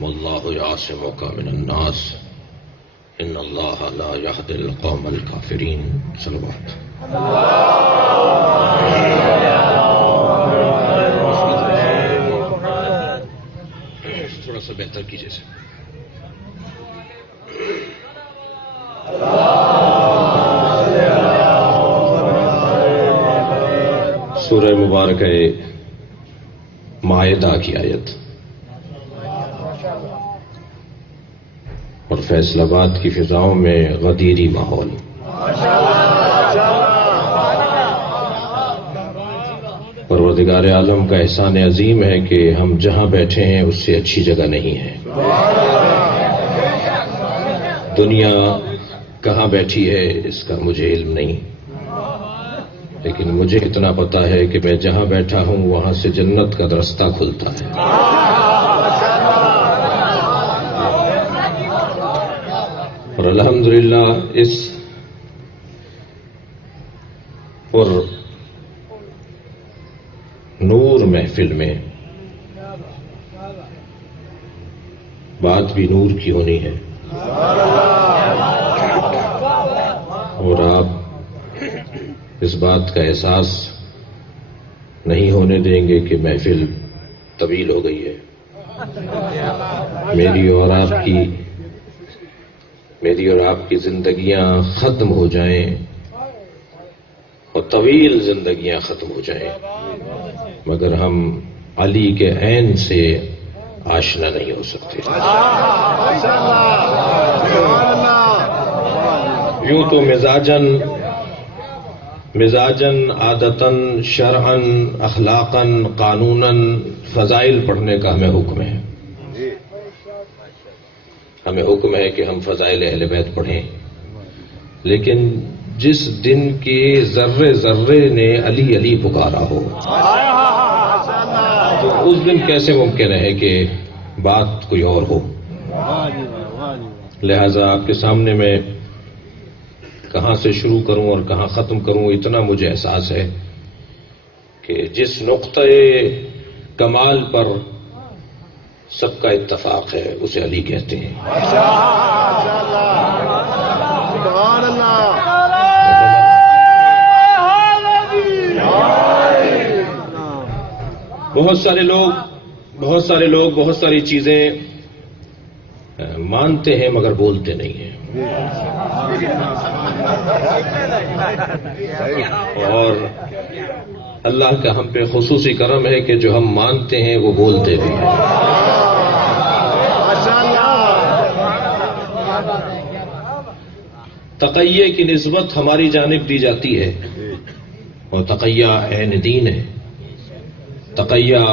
واللہ یعصمک من الناس ان اللہ لا یہدی القوم الکافرین. صلوات. تھوڑا سا بہتر کیجیے سر. سورہ مبارکہ مائدہ کی آیت اور فیصل آباد کی فضاؤں میں غدیری ماحول. پروردگار عالم کا احسان عظیم ہے کہ ہم جہاں بیٹھے ہیں اس سے اچھی جگہ نہیں ہے. دنیا کہاں بیٹھی ہے اس کا مجھے علم نہیں، لیکن مجھے اتنا پتا ہے کہ میں جہاں بیٹھا ہوں وہاں سے جنت کا رستہ کھلتا ہے. اور الحمدللہ اس پر نور محفل میں بات بھی نور کی ہونی ہے، اور آپ اس بات کا احساس نہیں ہونے دیں گے کہ محفل طویل ہو گئی ہے. میری اور آپ کی زندگیاں ختم ہو جائیں اور طویل زندگیاں ختم ہو جائیں، مگر ہم علی کے عین سے آشنا نہیں ہو سکتے. یوں تو مزاجن عادتاً شرعاً اخلاقاً قانوناً فضائل پڑھنے کا ہمیں حکم ہے. ہمیں حکم ہے کہ ہم فضائل اہل بیت پڑھیں، لیکن جس دن کے ذرے ذرے نے علی علی پکارا ہو تو اس دن کیسے ممکن ہے کہ بات کوئی اور ہو. لہذا آپ کے سامنے میں کہاں سے شروع کروں اور کہاں ختم کروں اتنا مجھے احساس ہے کہ جس نقطۂ کمال پر سب کا اتفاق ہے اسے علی کہتے ہیں. بہت سارے لوگ بہت ساری چیزیں مانتے ہیں مگر بولتے نہیں ہیں، اور اللہ کا ہم پہ خصوصی کرم ہے کہ جو ہم مانتے ہیں وہ بولتے بھی ہیں. تقیہ کی نسبت ہماری جانب دی جاتی ہے اور تقیہ عین دین ہے. تقیہ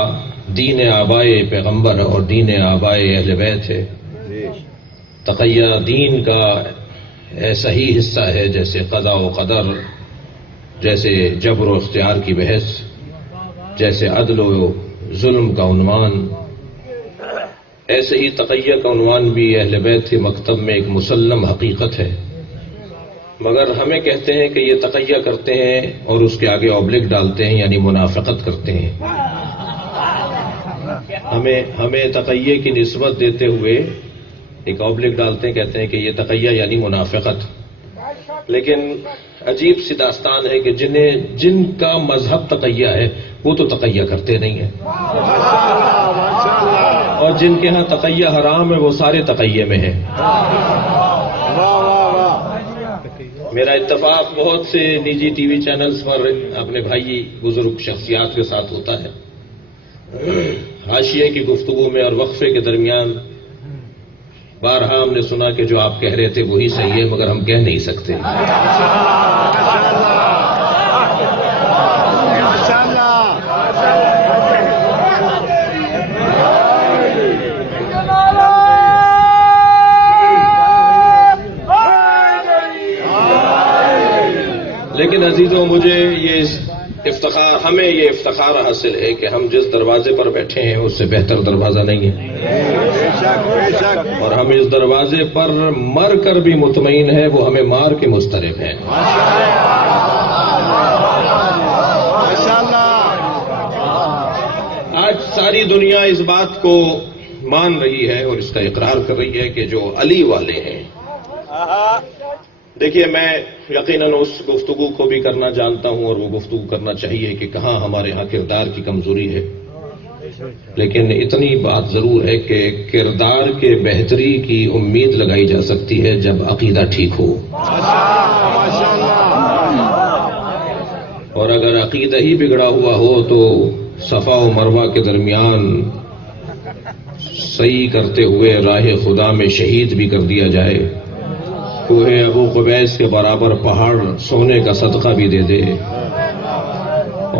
دین آبائے پیغمبر اور دین آبائے اہل بیت ہے. تقیہ دین کا ایسا ہی حصہ ہے جیسے قضاء و قدر، جیسے جبر و اختیار کی بحث، جیسے عدل و ظلم کا عنوان. ایسے ہی تقیہ کا عنوان بھی اہل بیت کے مکتب میں ایک مسلم حقیقت ہے، مگر ہمیں کہتے ہیں کہ یہ تقیہ کرتے ہیں اور اس کے آگے اوبلک ڈالتے ہیں، یعنی منافقت کرتے ہیں. ہمیں تقیہ کی نسبت دیتے ہوئے ایک اوبلک ڈالتے ہیں، کہتے ہیں کہ یہ تقیہ یعنی منافقت. لیکن عجیب سی داستان ہے کہ جن کا مذہب تقیہ ہے وہ تو تقیہ کرتے نہیں ہیں، اور جن کے ہاں تقیہ حرام ہے وہ سارے تقیہ میں ہیں. میرا اتفاق بہت سے نجی ٹی وی چینلز پر اپنے بھائی بزرگ شخصیات کے ساتھ ہوتا ہے. حاشیے کی گفتگو میں اور وقفے کے درمیان بارہا ہم نے سنا کہ جو آپ کہہ رہے تھے وہی صحیح ہے، مگر ہم کہہ نہیں سکتے. لیکن عزیزوں، مجھے ہمیں یہ افتخار حاصل ہے کہ ہم جس دروازے پر بیٹھے ہیں اس سے بہتر دروازہ نہیں ہے، اور ہم اس دروازے پر مر کر بھی مطمئن ہے وہ ہمیں مار کے مسترب ہے. آج ساری دنیا اس بات کو مان رہی ہے اور اس کا اقرار کر رہی ہے کہ جو علی والے ہیں. دیکھیے میں یقیناً اس گفتگو کو بھی کرنا جانتا ہوں اور وہ گفتگو کرنا چاہیے کہ کہاں ہمارے ہاں کردار کی کمزوری ہے، لیکن اتنی بات ضرور ہے کہ کردار کے بہتری کی امید لگائی جا سکتی ہے جب عقیدہ ٹھیک ہو. اور اگر عقیدہ ہی بگڑا ہوا ہو تو صفا و مروہ کے درمیان صحیح کرتے ہوئے راہ خدا میں شہید بھی کر دیا جائے، کوہ ابو قبیس کے برابر پہاڑ سونے کا صدقہ بھی دے دے،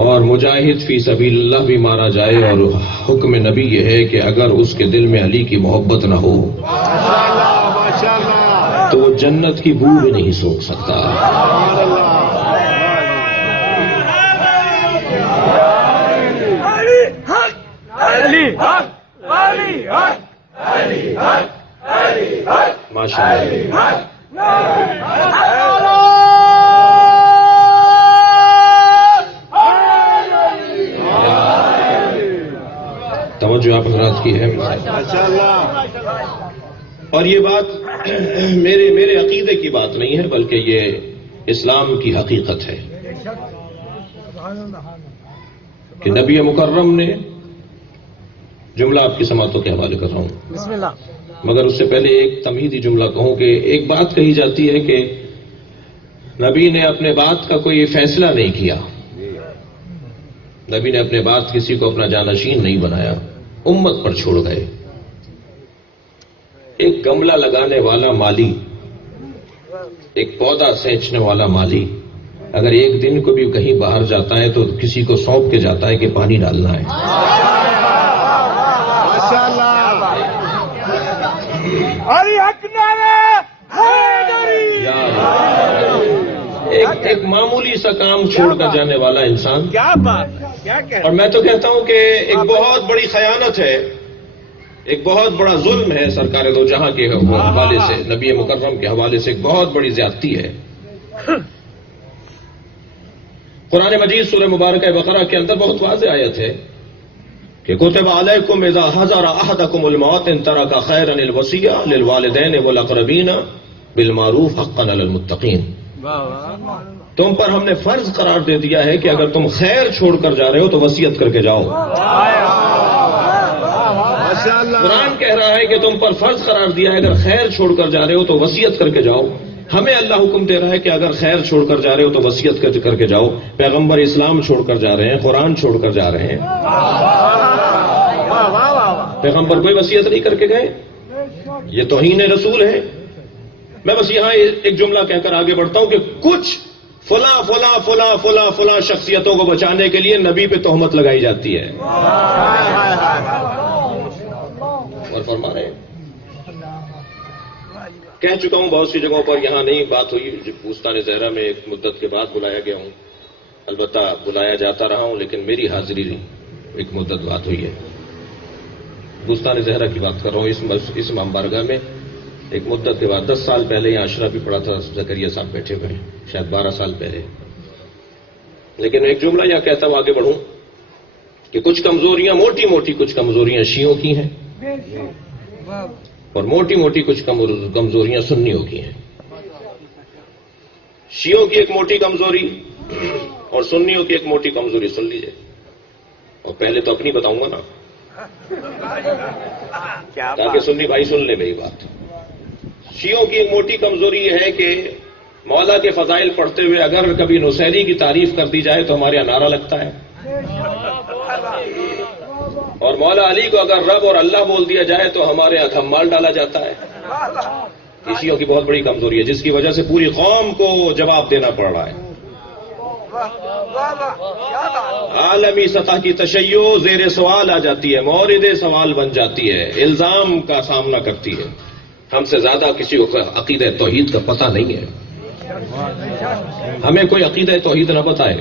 اور مجاہد فی سبیل اللہ بھی مارا جائے، اور حکم نبی یہ ہے کہ اگر اس کے دل میں علی کی محبت نہ ہو تو وہ جنت کی بو بھی نہیں سونکھ سکتا. ماشاء اللہ. توجہ آپ حضرات کی ہے. اور یہ بات میرے عقیدے کی بات نہیں ہے بلکہ یہ اسلام کی حقیقت ہے کہ نبی مکرم نے، جملہ آپ کی سماعتوں کے حوالے کر رہا ہوں بسم اللہ، مگر اس سے پہلے ایک تمہیدی جملہ کہوں کہ ایک بات کہی جاتی ہے کہ نبی نے اپنے بات کا کوئی فیصلہ نہیں کیا، نبی نے اپنے بات کسی کو اپنا جانشین نہیں بنایا، امت پر چھوڑ گئے. ایک گملہ لگانے والا مالی، ایک پودا سینچنے والا مالی اگر ایک دن کو بھی کہیں باہر جاتا ہے تو کسی کو سونپ کے جاتا ہے کہ پانی ڈالنا ہے. ایک معمولی سا کام چھوڑ کر جانے والا انسان، کیا بات، اور میں تو کہتا ہوں کہ ایک بہت بڑی خیانت ہے، ایک بہت بڑا ظلم ہے سرکار دو جہاں کے حوالے سے، نبی مکرم کے حوالے سے ایک بہت بڑی زیادتی ہے. قرآن مجید سورہ مبارکہ بقرہ کے اندر بہت واضح آیت ہے کہ کتب علیکم اذا حضر احدکم الموت ان ترک خیرا الوصیہ للوالدین والاقربین بالمعروف حقا علی المتقین. تم پر ہم نے فرض قرار دے دیا ہے کہ اگر تم خیر چھوڑ کر جا رہے ہو تو وصیت کر کے جاؤ. قرآن کہہ رہا ہے کہ تم پر فرض قرار دیا ہے اگر خیر چھوڑ کر جا رہے ہو تو وصیت کر کے جاؤ. ہمیں اللہ حکم دے رہا ہے کہ اگر خیر چھوڑ کر جا رہے ہو تو وصیت کر کے جاؤ. پیغمبر اسلام چھوڑ کر جا رہے ہیں، قرآن چھوڑ کر جا رہے ہیں، پیغمبر کوئی وصیت نہیں کر کے گئے. یہ توہین رسول ہے. میں بس یہاں ایک جملہ کہہ کر آگے بڑھتا ہوں کہ کچھ فلاں فلاں فلاں فلاں فلاں شخصیتوں کو بچانے کے لیے نبی پہ تہمت لگائی جاتی ہے. اور فرما رہے ہیں، کہہ چکا ہوں بہت سی جگہوں پر، یہاں نہیں بات ہوئی. بوستان زہرا میں ایک مدت کے بعد بلایا گیا ہوں، البتہ بلایا جاتا رہا ہوں لیکن میری حاضری ایک مدت بات ہوئی ہے. بوستان زہرا کی بات کر رہا ہوں. اس امام بارگاہ میں ایک مدت کے بعد 10 سال پہلے یہاں اشرا بھی پڑا تھا، زکریا صاحب بیٹھے ہوئے ہیں، شاید 12 سال پہلے. لیکن ایک جملہ یہاں کہتا ہوں آگے بڑھوں کہ کچھ کمزوریاں، موٹی موٹی کچھ کمزوریاں شیعوں کی ہیں اور موٹی موٹی کچھ کمزوریاں سنیوں کی ہیں. شیعوں کی ایک موٹی کمزوری اور سنیوں کی ایک موٹی کمزوری سن لیجئے، اور پہلے تو اپنی بتاؤں گا نا تاکہ سنی بھائی سن لے میری بات. شیعوں کی ایک موٹی کمزوری یہ ہے کہ مولا کے فضائل پڑھتے ہوئے اگر کبھی نصیری کی تعریف کر دی جائے تو ہمارے یہاں نعرہ لگتا ہے، اور مولا علی کو اگر رب اور اللہ بول دیا جائے تو ہمارے یہاں دھمال ڈالا جاتا ہے. یہ شیعوں کی بہت بڑی کمزوری ہے جس کی وجہ سے پوری قوم کو جواب دینا پڑ رہا ہے. عالمی سطح کی تشیع زیر سوال آ جاتی ہے، مورد سوال بن جاتی ہے، الزام کا سامنا کرتی ہے. ہم سے زیادہ کسی کو عقیدہ توحید کا پتہ نہیں ہے. ہمیں کوئی عقیدہ توحید نہ بتائے،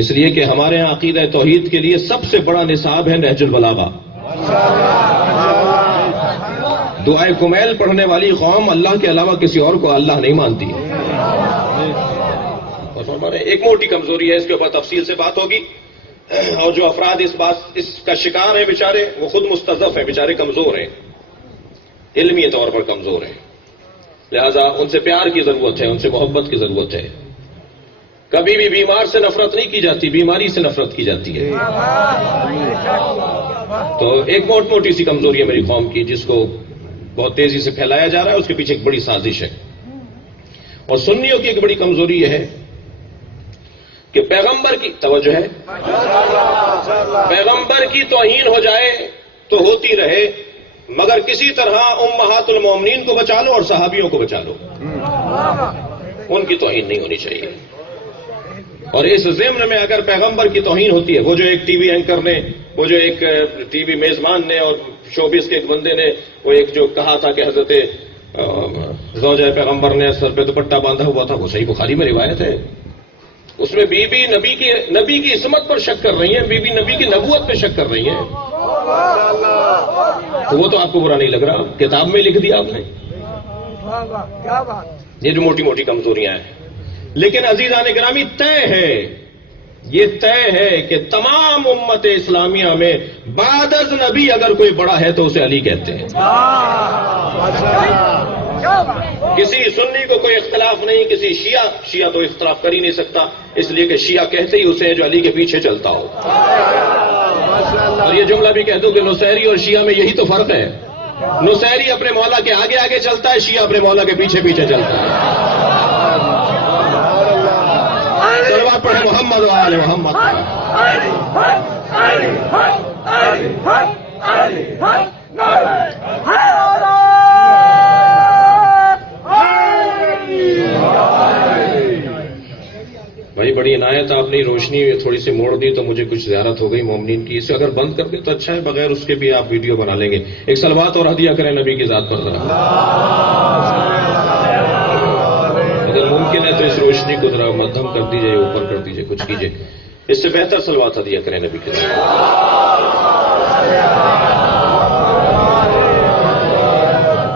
اس لیے کہ ہمارے ہاں عقیدہ توحید کے لیے سب سے بڑا نصاب ہے نہج البلاغہ. دعائے کمیل پڑھنے والی قوم اللہ کے علاوہ کسی اور کو اللہ نہیں مانتی ہے. اور ہمارے ایک موٹی کمزوری ہے، اس کے اوپر تفصیل سے بات ہوگی. اور جو افراد اس کا شکار ہیں بیچارے، وہ خود مستضعف ہیں، بیچارے کمزور ہیں، علمی طور پر کمزور ہیں، لہذا ان سے پیار کی ضرورت ہے، ان سے محبت کی ضرورت ہے۔ کبھی بھی بیمار سے نفرت نہیں کی جاتی، بیماری سے نفرت کی جاتی ہے۔ تو ایک موٹی سی کمزوری ہے میری قوم کی، جس کو بہت تیزی سے پھیلایا جا رہا ہے، اس کے پیچھے ایک بڑی سازش ہے۔ اور سنیوں کی ایک بڑی کمزوری یہ ہے کہ پیغمبر کی توجہ ہے، پیغمبر کی توہین ہو جائے تو ہوتی رہے، مگر کسی طرح امہات المومنین کو بچا لو اور صحابیوں کو بچا لو، ان کی توہین نہیں ہونی چاہیے۔ اور اس ضمن میں اگر پیغمبر کی توہین ہوتی ہے، وہ جو ایک ٹی وی اینکر نے، وہ جو ایک ٹی وی میزبان نے اور شوبز کے ایک بندے نے وہ ایک جو کہا تھا کہ حضرت زوجہ پیغمبر نے سر پہ دوپٹہ باندھا ہوا تھا، وہ صحیح بخاری میں روایت ہے، اس میں بی بی نبی کی عصمت پر شک کر رہی ہیں، بی بی نبی کی نبوت پہ شک کر رہی ہیں، تو وہ تو آپ کو برا نہیں لگ رہا، کتاب میں لکھ دیا آپ نے۔ یہ جو موٹی موٹی کمزوریاں ہیں، لیکن عزیزان گرامی یہ طے ہے کہ تمام امت اسلامیہ میں بعد از نبی اگر کوئی بڑا ہے تو اسے علی کہتے ہیں۔ کسی سنی کو کوئی اختلاف نہیں، کسی شیعہ تو اختلاف کر ہی نہیں سکتا، اس لیے کہ شیعہ کہتے ہی اسے ہیں جو علی کے پیچھے چلتا ہو۔ اور یہ جملہ بھی کہہ دوں کہ نصیری اور شیعہ میں یہی تو فرق ہے، نصیری اپنے مولا کے آگے آگے چلتا ہے، شیعہ اپنے مولا کے پیچھے پیچھے چلتا ہے۔ صلوات پڑھیں محمد و آل محمد۔ بھائی بڑی عنایت آپ نے روشنی تھوڑی سی موڑ دی تو مجھے کچھ زیارت ہو گئی مومنین کی، اسے اگر بند کر کے تو اچھا ہے، بغیر اس کے بھی آپ ویڈیو بنا لیں گے۔ ایک صلوات اور ہدیہ کریں نبی کی ذات پر ذرا، اگر ممکن ہے تو اس روشنی کو ذرا مدھم کر دیجئے، اوپر کر دیجئے، کچھ کیجئے، اس سے بہتر صلوات ہدیہ کریں نبی کی ذات پر۔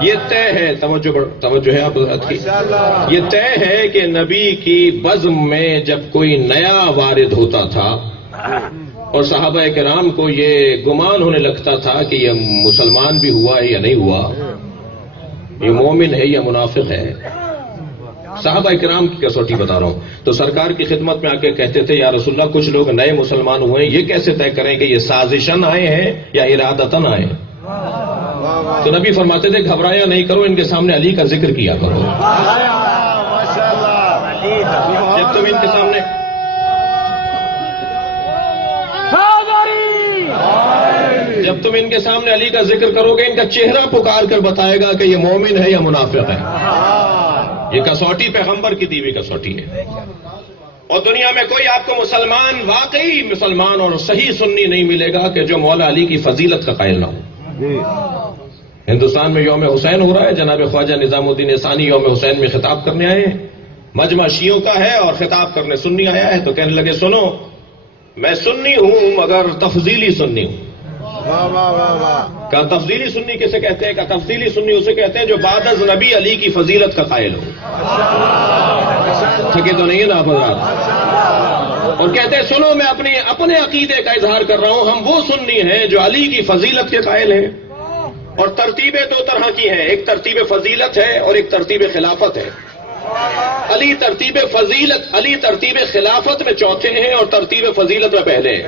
یہ طے ہے، توجہ ہے آپ حضرات کی، یہ طے ہے کہ نبی کی بزم میں جب کوئی نیا وارد ہوتا تھا اور صحابہ کرام کو یہ گمان ہونے لگتا تھا کہ یہ مسلمان بھی ہوا ہے یا نہیں ہوا، یہ مومن ہے یا منافق ہے، صحابہ کرام کی کسوٹی بتا رہا ہوں، تو سرکار کی خدمت میں آ کے کہتے تھے یا رسول اللہ کچھ لوگ نئے مسلمان ہوئے ہیں، یہ کیسے طے کریں کہ یہ سازشاً آئے ہیں یا ارادتاً آئے ہیں؟ تو نبی فرماتے تھے گھبرایا نہیں کرو، ان کے سامنے علی کا ذکر کیا کرو۔ جب تم ان کے سامنے علی کا ذکر کرو گے، ان کا چہرہ پکار کر بتائے گا کہ یہ مومن ہے یا منافق ہے۔ یہ کسوٹی پیغمبر کی دی ہوئی کسوٹی ہے، اور دنیا میں کوئی آپ کو مسلمان، واقعی مسلمان اور صحیح سنی نہیں ملے گا کہ جو مولا علی کی فضیلت کا قائل نہ ہو۔ ہندوستان میں یوم حسین ہو رہا ہے، جناب خواجہ نظام الدین احسانی یوم حسین میں خطاب کرنے آئے ہیں، مجمع شیعوں کا ہے اور خطاب کرنے سنی آیا ہے، تو کہنے لگے سنو میں سنی ہوں مگر تفضیلی سنی ہوں۔ کہا تفضیلی سنی کسے کہتے ہیں؟ کہا تفضیلی سنی اسے کہتے ہیں جو بعد از نبی علی کی فضیلت کا قائل ہو۔ تھکے تو نہیں ہے نا آپ حضرات؟ اور کہتے ہیں سنو میں اپنے عقیدے کا اظہار کر رہا ہوں، ہم وہ سنی ہیں جو علی کی فضیلت کے قائل ہیں۔ اور ترتیبیں دو طرح کی ہیں، ایک ترتیب فضیلت ہے اور ایک ترتیب خلافت ہے۔ علی ترتیب خلافت میں چوتھے ہیں اور ترتیب فضیلت میں پہلے ہیں۔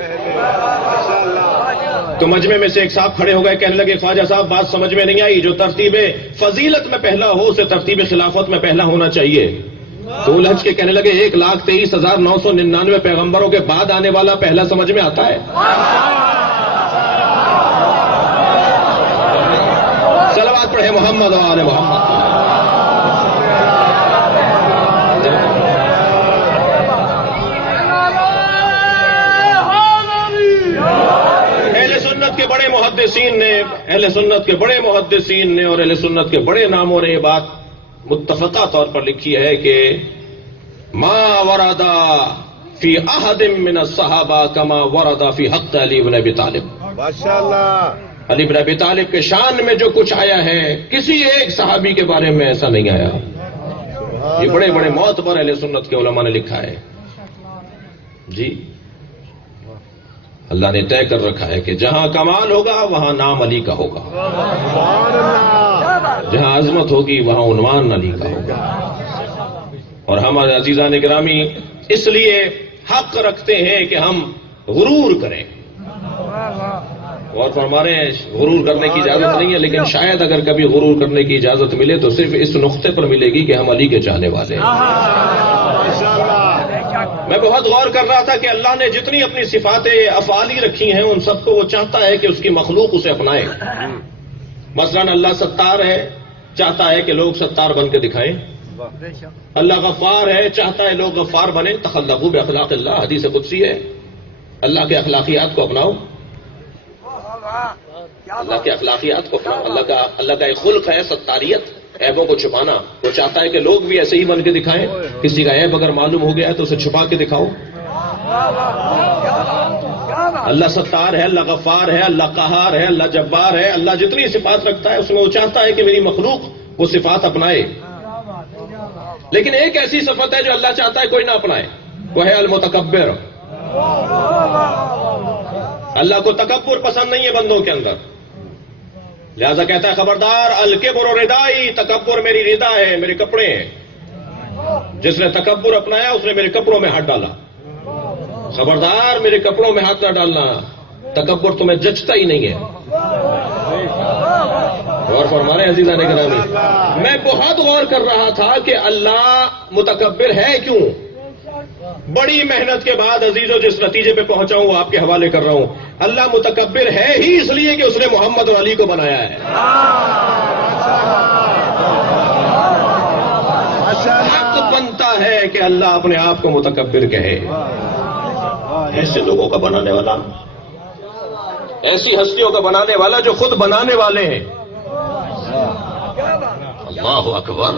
تو مجمع میں سے ایک صاحب کھڑے ہو گئے، کہنے لگے خواجہ صاحب بات سمجھ میں نہیں آئی، جو ترتیب فضیلت میں پہلا ہو اسے ترتیب خلافت میں پہلا ہونا چاہیے۔ تو الجھ کے کہنے لگے 1,23,999 پیغمبروں کے بعد آنے والا پہلا سمجھ میں آتا ہے؟ صلوات پڑھے محمد و آل محمد۔ اہل سنت کے بڑے محدثین نے اور اہل سنت کے بڑے ناموں نے یہ بات متفقہ طور پر لکھی ہے کہ ما ورد فی احد من الصحابہ کما ورد فی حق علی بن ابی طالب۔ ماشاءاللہ، علی بن ابی طالب کے شان میں جو کچھ آیا ہے کسی ایک صحابی کے بارے میں ایسا نہیں آیا۔ یہ بڑے بڑے معتبر اہل سنت کے علماء نے لکھا ہے۔ جی اللہ نے طے کر رکھا ہے کہ جہاں کمال ہوگا وہاں نام علی کا ہوگا، جہاں عظمت ہوگی وہاں عنوان علی کا ہوگا۔ اور ہم عزیزان گرامی اس لیے حق رکھتے ہیں کہ ہم غرور کریں، اور ہمارے غرور کرنے کی اجازت نہیں ہے، لیکن شاید اگر کبھی غرور کرنے کی اجازت ملے تو صرف اس نقطے پر ملے گی کہ ہم علی کے چاہنے والے ہیں۔ میں بہت غور کر رہا تھا کہ اللہ نے جتنی اپنی صفات افعالی رکھی ہیں ان سب کو وہ چاہتا ہے کہ اس کی مخلوق اسے اپنائے۔ مثلا اللہ ستار ہے، چاہتا ہے کہ لوگ ستار بن کے دکھائیں۔ اللہ غفار ہے، چاہتا ہے لوگ غفار بنیں۔ تخلقوا باخلاق اللہ، حدیث قدسی ہے، اللہ کے اخلاقیات کو اپناؤ، اللہ کے اخلاقیات کو اپناؤ۔ اللہ کا ایک خلق ہے ستاریت، عیبوں کو چھپانا۔ وہ چاہتا ہے کہ لوگ بھی ایسے ہی بن کے دکھائیں، کسی کا عیب اگر معلوم ہو گیا ہے تو اسے چھپا کے دکھاؤ۔ اللہ ستار ہے، اللہ غفار ہے، اللہ قہار ہے، اللہ جبار ہے۔ اللہ جتنی صفات رکھتا ہے اس میں وہ چاہتا ہے کہ میری مخلوق وہ صفات اپنائے۔ لیکن ایک ایسی صفت ہے جو اللہ چاہتا ہے کوئی نہ اپنائے، وہ ہے المتکبر۔ اللہ کو تکبر پسند نہیں ہے بندوں کے اندر، لہذا کہتا ہے خبردار، الکبر ردائی، تکبر میری ردا ہے، میرے کپڑے ہیں۔ جس نے تکبر اپنایا اس نے میرے کپڑوں میں ہاتھ ڈالا۔ خبردار میرے کپڑوں میں ہاتھ نہ ڈالنا، تکبر تمہیں جچتا ہی نہیں ہے۔ غور فرمائیں عزیزان گرامی، میں بہت غور کر رہا تھا کہ اللہ متکبر ہے کیوں۔ بڑی محنت کے بعد عزیزوں جس نتیجے پہ پہنچا ہوں وہ آپ کے حوالے کر رہا ہوں۔ اللہ متکبر ہے ہی اس لیے کہ اس نے محمد اور علی کو بنایا ہے۔ حق بنتا ہے کہ اللہ اپنے آپ کو متکبر کہے۔ ایسے لوگوں کا بنانے والا، ایسی ہستیوں کا بنانے والا جو خود بنانے والے ہیں۔ اللہ اکبر۔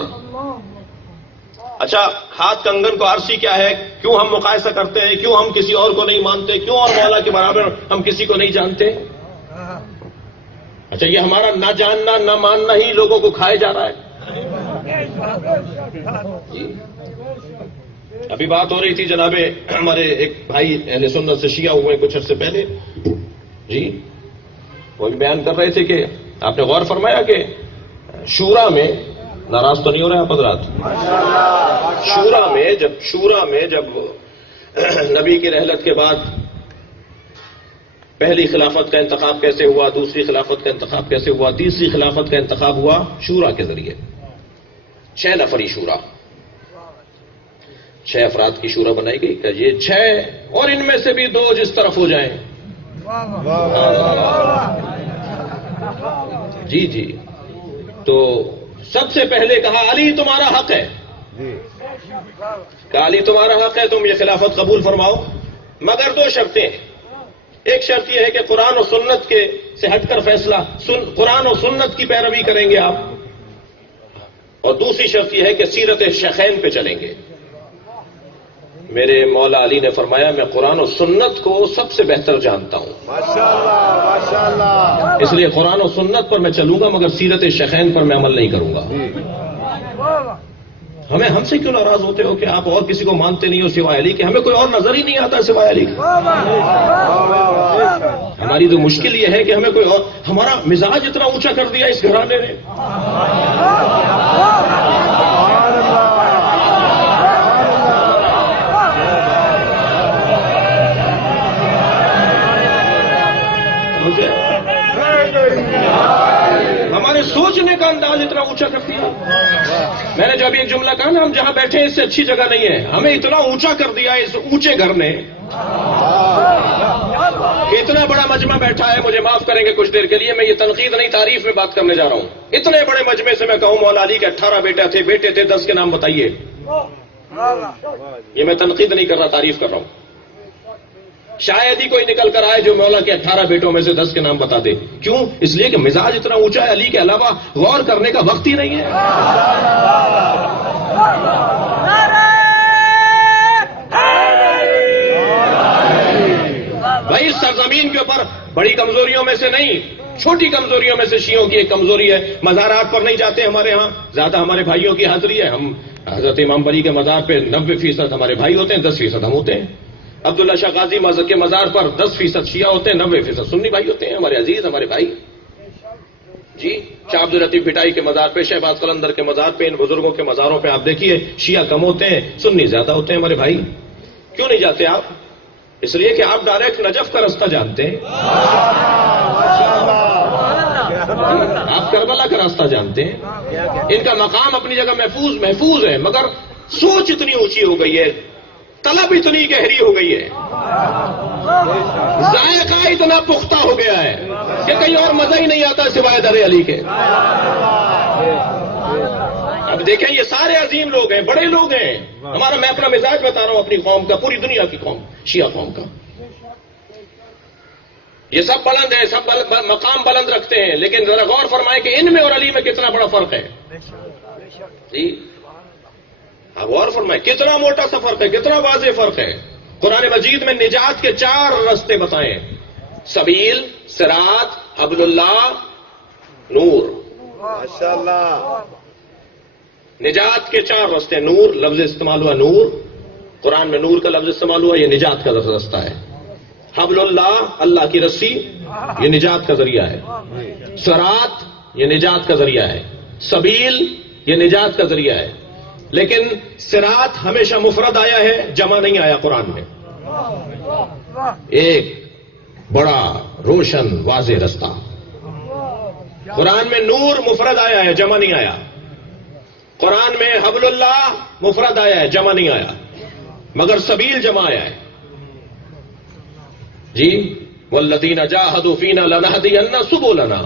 اچھا، ہاتھ کنگن کو عرصی کیا ہے؟ کیوں ہم مقایسہ کرتے ہیں؟ کیوں ہم کسی اور کو نہیں مانتے؟ کیوں اور مولا کے برابر ہم کسی کو نہیں جانتے؟ اچھا، یہ ہمارا نہ جاننا نہ ماننا ہی لوگوں کو کھائے جا رہا ہے۔ ابھی بات ہو رہی تھی جناب ہمارے ایک بھائی اہل سنت سے شیعہ ہوئے کچھ عرصے پہلے، جی وہ بھی بیان کر رہے تھے کہ آپ نے غور فرمایا کہ شورا میں، ناراض تو نہیں ہو رہے آپ حضرات، شورا میں جب نبی کی رحلت کے بعد پہلی خلافت کا انتخاب کیسے ہوا، دوسری خلافت کا انتخاب کیسے ہوا، تیسری خلافت کا انتخاب ہوا شورا کے ذریعے۔ 6 نفری شورا، 6 افراد کی شورا بنائی گئی کہ یہ 6 اور ان میں سے بھی 2 جس طرف ہو جائیں۔ جی تو سب سے پہلے کہا علی تمہارا حق ہے، کہا علی تمہارا حق ہے، تم یہ خلافت قبول فرماؤ، مگر 2 شرطیں ہیں۔ ایک شرط یہ ہے کہ قرآن و سنت کے سے ہٹ کر فیصلہ، قرآن و سنت کی پیروی کریں گے آپ، اور دوسری شرط یہ ہے کہ سیرت شیخین پہ چلیں گے۔ میرے مولا علی نے فرمایا میں قرآن و سنت کو سب سے بہتر جانتا ہوں، اس لیے قرآن و سنت پر میں چلوں گا مگر سیرت شیخین پر میں عمل نہیں کروں گا۔ ہم سے کیوں ناراض ہوتے ہو کہ آپ اور کسی کو مانتے نہیں ہو سوائے علی کے؟ ہمیں کوئی اور نظر ہی نہیں آتا سوائے علی کے۔ ہماری تو مشکل یہ ہے کہ ہمیں کوئی اور، ہمارا مزاج اتنا اونچا کر دیا اس گھرانے نے۔ ہمارے سوچنے کا انداز اتنا اونچا کر دیا۔ میں نے جو ابھی ایک جملہ کہا نا، ہم جہاں بیٹھے ہیں اس سے اچھی جگہ نہیں ہے، ہمیں اتنا اونچا کر دیا اس اونچے گھر نے کہ اتنا بڑا مجمع بیٹھا ہے۔ مجھے معاف کریں گے کچھ دیر کے لیے، میں یہ تنقید نہیں تعریف میں بات کرنے جا رہا ہوں۔ اتنے بڑے مجمع سے میں کہوں مولا علی کے 18 بیٹے تھے 10 کے نام بتائیے، یہ میں تنقید نہیں کر رہا، تعریف کر رہا ہوں۔ شاید ہی کوئی نکل کر آئے جو مولا کے 18 بیٹوں میں سے 10 کے نام بتا دے۔ کیوں؟ اس لیے کہ مزاج اتنا اونچا ہے، علی کے علاوہ غور کرنے کا وقت ہی نہیں ہے۔ بھائی اس سرزمین کے اوپر بڑی کمزوریوں میں سے نہیں، چھوٹی کمزوریوں میں سے شیعوں کی ایک کمزوری ہے، مزارات پر نہیں جاتے ہمارے ہاں، زیادہ ہمارے بھائیوں کی حاضری ہے، ہم حضرت امام بری کے مزار پہ 90% ہمارے بھائی ہوتے ہیں، 10% ہم ہوتے ہیں۔ عبداللہ شاہ غازی کے مزار پر 10% شیعہ ہوتے ہیں، 90% سنی بھائی ہوتے ہیں، ہمارے عزیز، ہمارے بھائی. جی شاہ عبد الطیف بھٹائی کے مزار پہ، شہباز قلندر کے مزار پہ، ان بزرگوں کے مزاروں پہ آپ دیکھیے شیعہ کم ہوتے ہیں، سنی زیادہ ہوتے ہیں ہمارے بھائی. کیوں نہیں جاتے آپ؟ اس لیے کہ آپ ڈائریکٹ نجف کا رستہ جانتے ہیں، آپ کربلا کا راستہ جانتے ہیں. ان کا مقام اپنی جگہ محفوظ ہے، مگر سوچ اتنی اونچی ہو گئی ہے، طلب اتنی گہری ہو گئی ہے، ذائقہ اتنا پختہ ہو گیا ہے کہ کہیں اور مزہ ہی نہیں آتا سوائے در علی کے. اب دیکھیں یہ سارے عظیم لوگ ہیں، بڑے لوگ ہیں. میں اپنا مزاج بتا رہا ہوں اپنی قوم کا، پوری دنیا کی قوم، شیعہ قوم کا. یہ سب بلند ہیں، سب مقام بلند رکھتے ہیں، لیکن ذرا غور فرمائیں کہ ان میں اور علی میں کتنا بڑا فرق ہے. جی اب غور فرمائیں کتنا موٹا سا فرق ہے، کتنا واضح فرق ہے. قرآن مجید میں نجات کے 4 راستے بتائیں: سبیل، صراط، حبل اللہ، نور. ماشاءاللہ. نجات کے 4 راستے. نور لفظ استعمال ہوا، نور قرآن میں نور کا لفظ استعمال ہوا، یہ نجات کا راستہ ہے. حبل اللہ، اللہ کی رسی، یہ نجات کا ذریعہ ہے. صراط یہ نجات کا ذریعہ ہے. سبیل یہ نجات کا ذریعہ ہے. لیکن صراط ہمیشہ مفرد آیا ہے، جمع نہیں آیا قرآن میں. ایک بڑا روشن واضح رستہ. قرآن میں نور مفرد آیا ہے، جمع نہیں آیا. قرآن میں حبل اللہ مفرد آیا ہے، جمع نہیں آیا، مگر سبیل جمع آیا ہے. جی والذین جاہدوا فینا لنہدینہم سبلنا،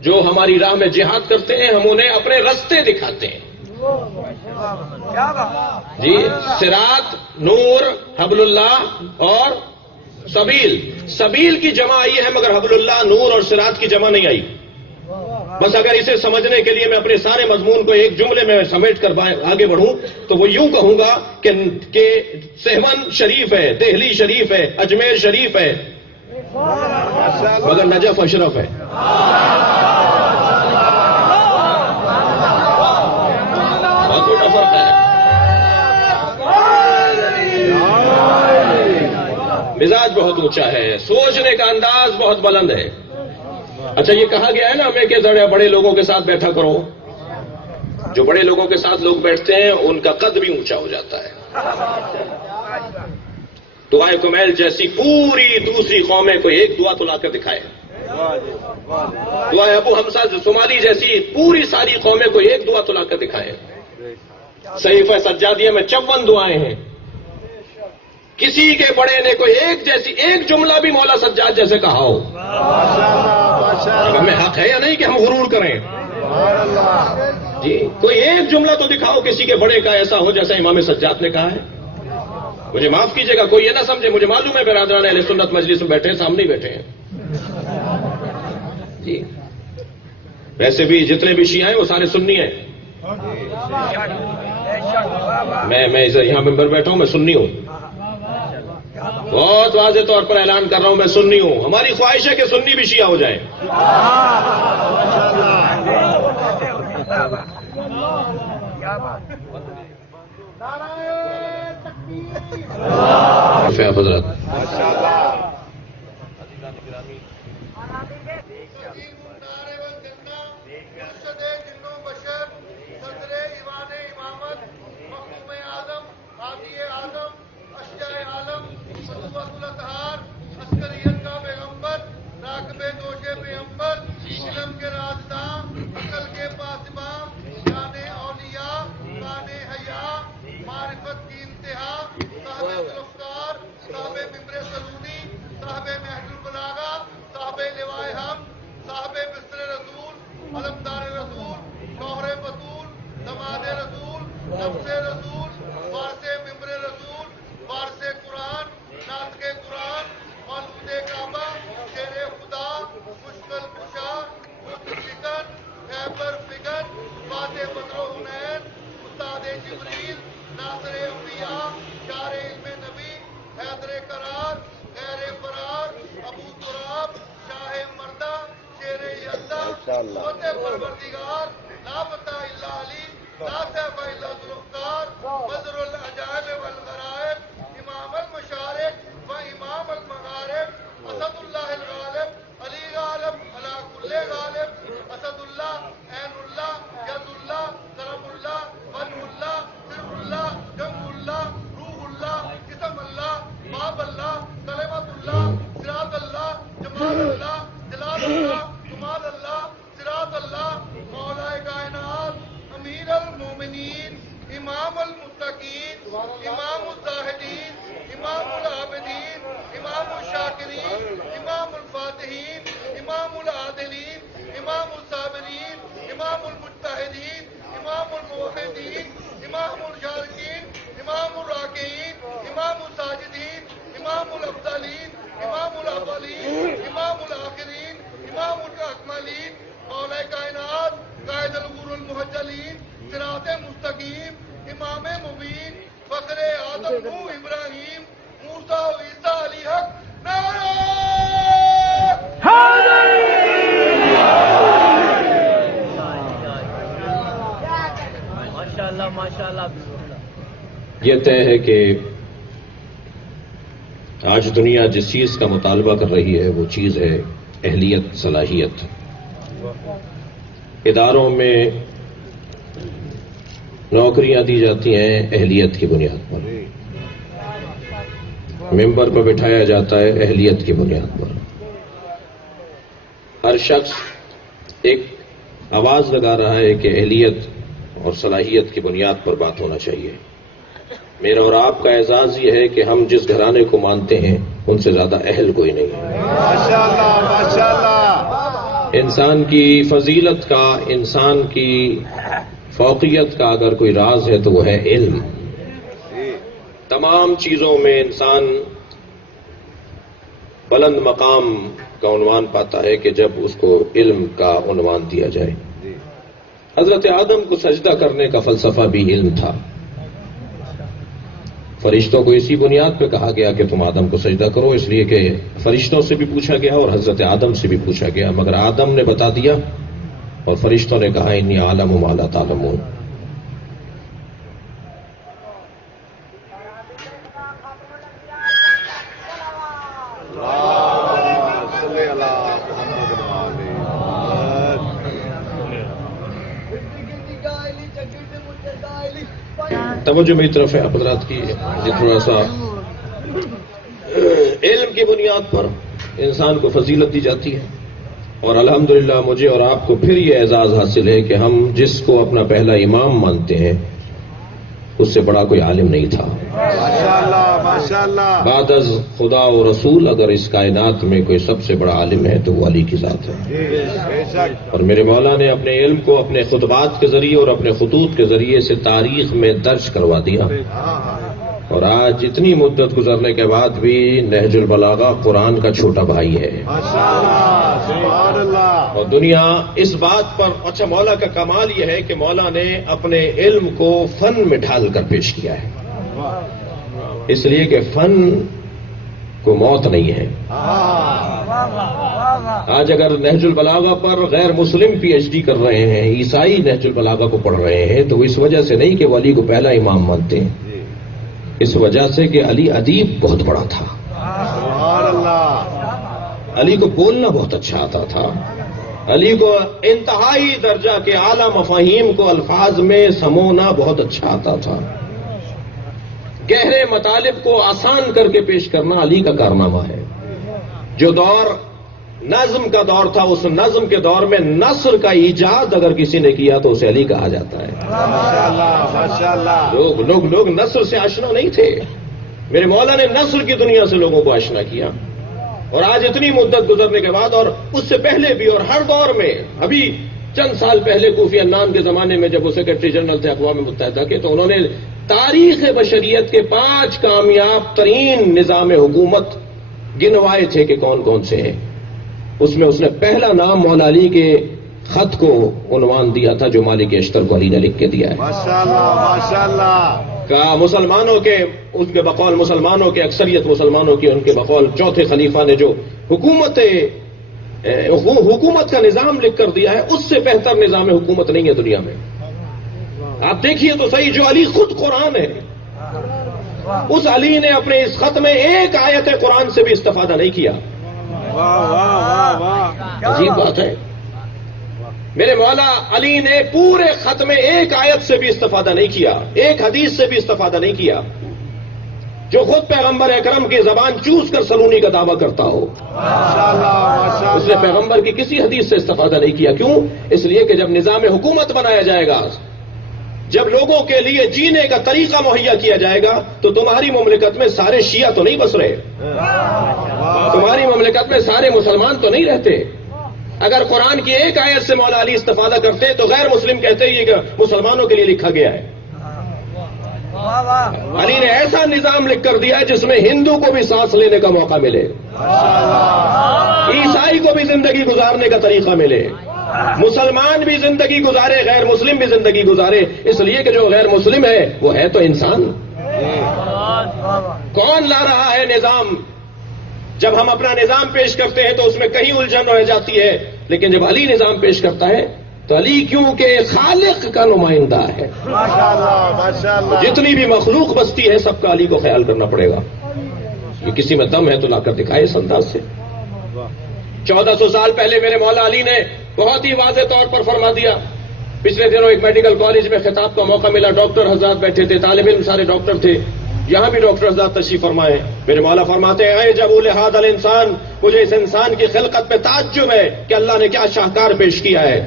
جو ہماری راہ میں جہاد کرتے ہیں ہم انہیں اپنے رستے دکھاتے ہیں. جی صراط، نور، حبل اللہ اور سبیل. سبیل کی جمع آئی ہے مگر حبل اللہ، نور اور صراط کی جمع نہیں آئی. بس اگر اسے سمجھنے کے لیے میں اپنے سارے مضمون کو ایک جملے میں سمیٹ کر آگے بڑھوں تو وہ یوں کہوں گا کہ سہون شریف ہے، دہلی شریف ہے، اجمیر شریف ہے، مگر نجف اشرف ہے. بہت بڑا فرق ہے. مزاج بہت اونچا ہے، سوچنے کا انداز بہت بلند ہے. اچھا یہ کہا گیا ہے نا ہمیں کہ ذرا بڑے لوگوں کے ساتھ بیٹھا کرو. جو بڑے لوگوں کے ساتھ لوگ بیٹھتے ہیں ان کا قد بھی اونچا ہو جاتا ہے. دعائے کمیل جیسی پوری دوسری قومیں کوئی ایک دعا تو لا کر دکھائے. دعائے ابو حمزہ صومالی جیسی پوری ساری قومیں کوئی ایک دعا تو لا کر دکھائے. صحیفہ سجادیہ میں 54 دعائیں ہیں. کسی کے بڑے نے کوئی ایک جملہ بھی مولا سجاد جیسے کہا ہو. ہمیں حق ہے یا نہیں کہ ہم غرور کریں؟ جی کوئی ایک جملہ تو دکھاؤ کسی کے بڑے کا ایسا ہو جیسا امام سجاد نے کہا ہے. مجھے معاف کیجئے گا، کوئی یہ نہ سمجھے، مجھے معلوم ہے برادران اہل سنت مجلس میں بیٹھے ہیں، سامنے بیٹھے ہیں. جی ویسے بھی جتنے بھی شیعہ ہیں وہ سارے سنی ہیں. میں یہاں ممبر بیٹھا ہوں، میں سنی ہوں. بہت واضح طور پر اعلان کر رہا ہوں میں سنی ہوں. ہماری خواہش ہے کہ سنی بھی شیعہ ہو جائیں. حضرت پروردگار لا فتح الا علی لا سیف الا ذوالفقار بدر العجائب والغرائب امام المشارق یہ طے ہے کہ آج دنیا جس چیز کا مطالبہ کر رہی ہے وہ چیز ہے اہلیت، صلاحیت۔ اداروں میں نوکریاں دی جاتی ہیں اہلیت کی بنیاد پر، ممبر پر بٹھایا جاتا ہے اہلیت کی بنیاد پر۔ ہر شخص ایک آواز لگا رہا ہے کہ اہلیت اور صلاحیت کی بنیاد پر بات ہونا چاہیے۔ میرا اور آپ کا اعزاز یہ ہے کہ ہم جس گھرانے کو مانتے ہیں ان سے زیادہ اہل کوئی نہیں ہے۔ ماشاءاللہ ماشاءاللہ۔ انسان کی فضیلت کا، انسان کی فوقیت کا اگر کوئی راز ہے تو وہ ہے علم۔ تمام چیزوں میں انسان بلند مقام کا عنوان پاتا ہے کہ جب اس کو علم کا عنوان دیا جائے۔ حضرت آدم کو سجدہ کرنے کا فلسفہ بھی علم تھا۔ فرشتوں کو اسی بنیاد پہ کہا گیا کہ تم آدم کو سجدہ کرو، اس لیے کہ فرشتوں سے بھی پوچھا گیا اور حضرت آدم سے بھی پوچھا گیا، مگر آدم نے بتا دیا اور فرشتوں نے کہا انی اعلم ما لا تعلمون۔ توجہ میری طرف ہے حضرات کی، تھوڑا سا علم کی بنیاد پر انسان کو فضیلت دی جاتی ہے، اور الحمدللہ مجھے اور آپ کو پھر یہ اعزاز حاصل ہے کہ ہم جس کو اپنا پہلا امام مانتے ہیں اس سے بڑا کوئی عالم نہیں تھا۔ ماشاءاللہ ماشاءاللہ۔ بعد از خدا و رسول اگر اس کائنات میں کوئی سب سے بڑا عالم ہے تو وہ علی کی ذات ہے۔ بے شک۔ اور میرے مولا نے اپنے علم کو اپنے خطبات کے ذریعے اور اپنے خطوط کے ذریعے سے تاریخ میں درج کروا دیا، اور آج اتنی مدت گزرنے کے بعد بھی نہج البلاغہ قرآن کا چھوٹا بھائی ہے۔ ماشاءاللہ سبحان اللہ۔ اور دنیا اس بات پر، اچھا مولا کا کمال یہ ہے کہ مولا نے اپنے علم کو فن میں ڈھال کر پیش کیا ہے، اس لیے کہ فن کو موت نہیں ہے۔ آج اگر نہج البلاغہ پر غیر مسلم پی ایچ ڈی کر رہے ہیں، عیسائی نہج البلاغہ کو پڑھ رہے ہیں، تو اس وجہ سے نہیں کہ وہ علی کو پہلا امام مانتے ہیں، اس وجہ سے کہ علی ادیب بہت بڑا تھا، سبحان اللہ۔ علی کو بولنا بہت اچھا آتا تھا، علی کو انتہائی درجہ کے اعلیٰ مفاہیم کو الفاظ میں سمونا بہت اچھا آتا تھا، گہرے مطالب کو آسان کر کے پیش کرنا علی کا کارنامہ ہے۔ جو دور نظم کا دور تھا، اس نظم کے دور میں نثر کا ایجاد اگر کسی نے کیا تو اسے علی کہا جاتا ہے۔ ماشاءاللہ ماشاءاللہ۔ لوگ نثر سے آشنا نہیں تھے، میرے مولا نے نثر کی دنیا سے لوگوں کو آشنا کیا، اور آج اتنی مدت گزرنے کے بعد اور اس سے پہلے بھی اور ہر دور میں، ابھی چند سال پہلے کوفی عنان کے زمانے میں جب وہ سیکرٹری جنرل تھے اقوام متحدہ کے، تو انہوں نے تاریخ بشریت کے 5 کامیاب ترین نظام حکومت گنوائے تھے کہ کون کون سے ہیں، اس میں اس نے پہلا نام مولا علی کے خط کو عنوان دیا تھا جو مالک اشتر کو علی نے لکھ کے دیا ہے۔ ماشاءاللہ ماشاءاللہ۔ کا مسلمانوں کے، ان کے بقول مسلمانوں کے، اکثریت مسلمانوں کی، ان کے بقول چوتھے خلیفہ نے جو حکومت کا نظام لکھ کر دیا ہے، اس سے بہتر نظام حکومت نہیں ہے دنیا میں۔ آپ دیکھیے تو صحیح، جو علی خود قرآن ہے، اس علی نے اپنے اس خط میں ایک آیت قرآن سے بھی استفادہ نہیں کیا۔ عجیب بات ہے، میرے مولا علی نے پورے خط میں ایک آیت سے بھی استفادہ نہیں کیا، ایک حدیث سے بھی استفادہ نہیں کیا، جو خود پیغمبر اکرم کی زبان چوس کر سلونی کا دعویٰ کرتا ہو، اس نے پیغمبر کی کسی حدیث سے استفادہ نہیں کیا۔ کیوں؟ اس لیے کہ جب نظام حکومت بنایا جائے گا، جب لوگوں کے لیے جینے کا طریقہ مہیا کیا جائے گا، تو تمہاری مملکت میں سارے شیعہ تو نہیں بس رہے، تمہاری مملکت میں سارے مسلمان تو نہیں رہتے۔ اگر قرآن کی ایک آیت سے مولا علی استفادہ کرتے تو غیر مسلم کہتے یہ کہ مسلمانوں کے لیے لکھا گیا ہے۔ علی نے ایسا نظام لکھ کر دیا ہے جس میں ہندو کو بھی سانس لینے کا موقع ملے، عیسائی کو بھی زندگی گزارنے کا طریقہ ملے، مسلمان بھی زندگی گزارے، غیر مسلم بھی زندگی گزارے، اس لیے کہ جو غیر مسلم ہے وہ ہے تو انسان۔ کون لا رہا ہے نظام؟ جب ہم اپنا نظام پیش کرتے ہیں تو اس میں کہیں الجھن رہ جاتی ہے، لیکن جب علی نظام پیش کرتا ہے تو تو علی کیونکہ خالق کا نمائندہ ہے، ماشاءاللہ ماشاءاللہ جتنی بھی مخلوق بستی ہے سب کا علی کو خیال کرنا پڑے گا. یہ کسی میں دم ہے تو لا کر دکھائے اس انداز سے. 1400 سال پہلے میرے مولا علی نے بہت ہی واضح طور پر فرما دیا. پچھلے دنوں ایک میڈیکل کالج میں خطاب کا موقع ملا، ڈاکٹر حضرات بیٹھے تھے، طالب علم سارے ڈاکٹر تھے. یہاں بھی ڈاکٹر حضرات تشریف فرمائے. میرے مولا فرماتے ہیں اے جب لحاظ الانسان، مجھے اس انسان کی خلقت پہ تعجب ہے کہ اللہ نے کیا شاہکار پیش کیا ہے.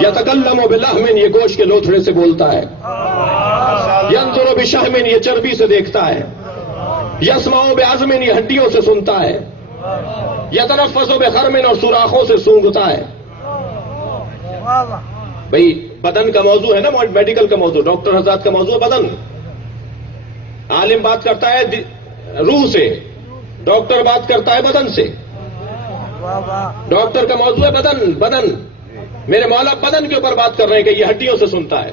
یتکلم بلحم، یہ گوشت کے لوتھڑے سے بولتا ہے. ینظر بشحم، یہ چربی سے دیکھتا ہے. یسمع بعظم، یہ ہڈیوں سے سنتا ہے. یتنفس بخرم، اور سوراخوں سے سونگھتا ہے. بھئی بدن کا موضوع ہے نا، میڈیکل کا موضوع، ڈاکٹر حضرات کا موضوع بدن. عالم بات کرتا ہے روح سے، ڈاکٹر بات کرتا ہے بدن سے. ڈاکٹر کا موضوع ہے بدن. بدن میرے مولا بدن کے اوپر بات کر رہے ہیں کہ یہ ہڈیوں سے سنتا ہے،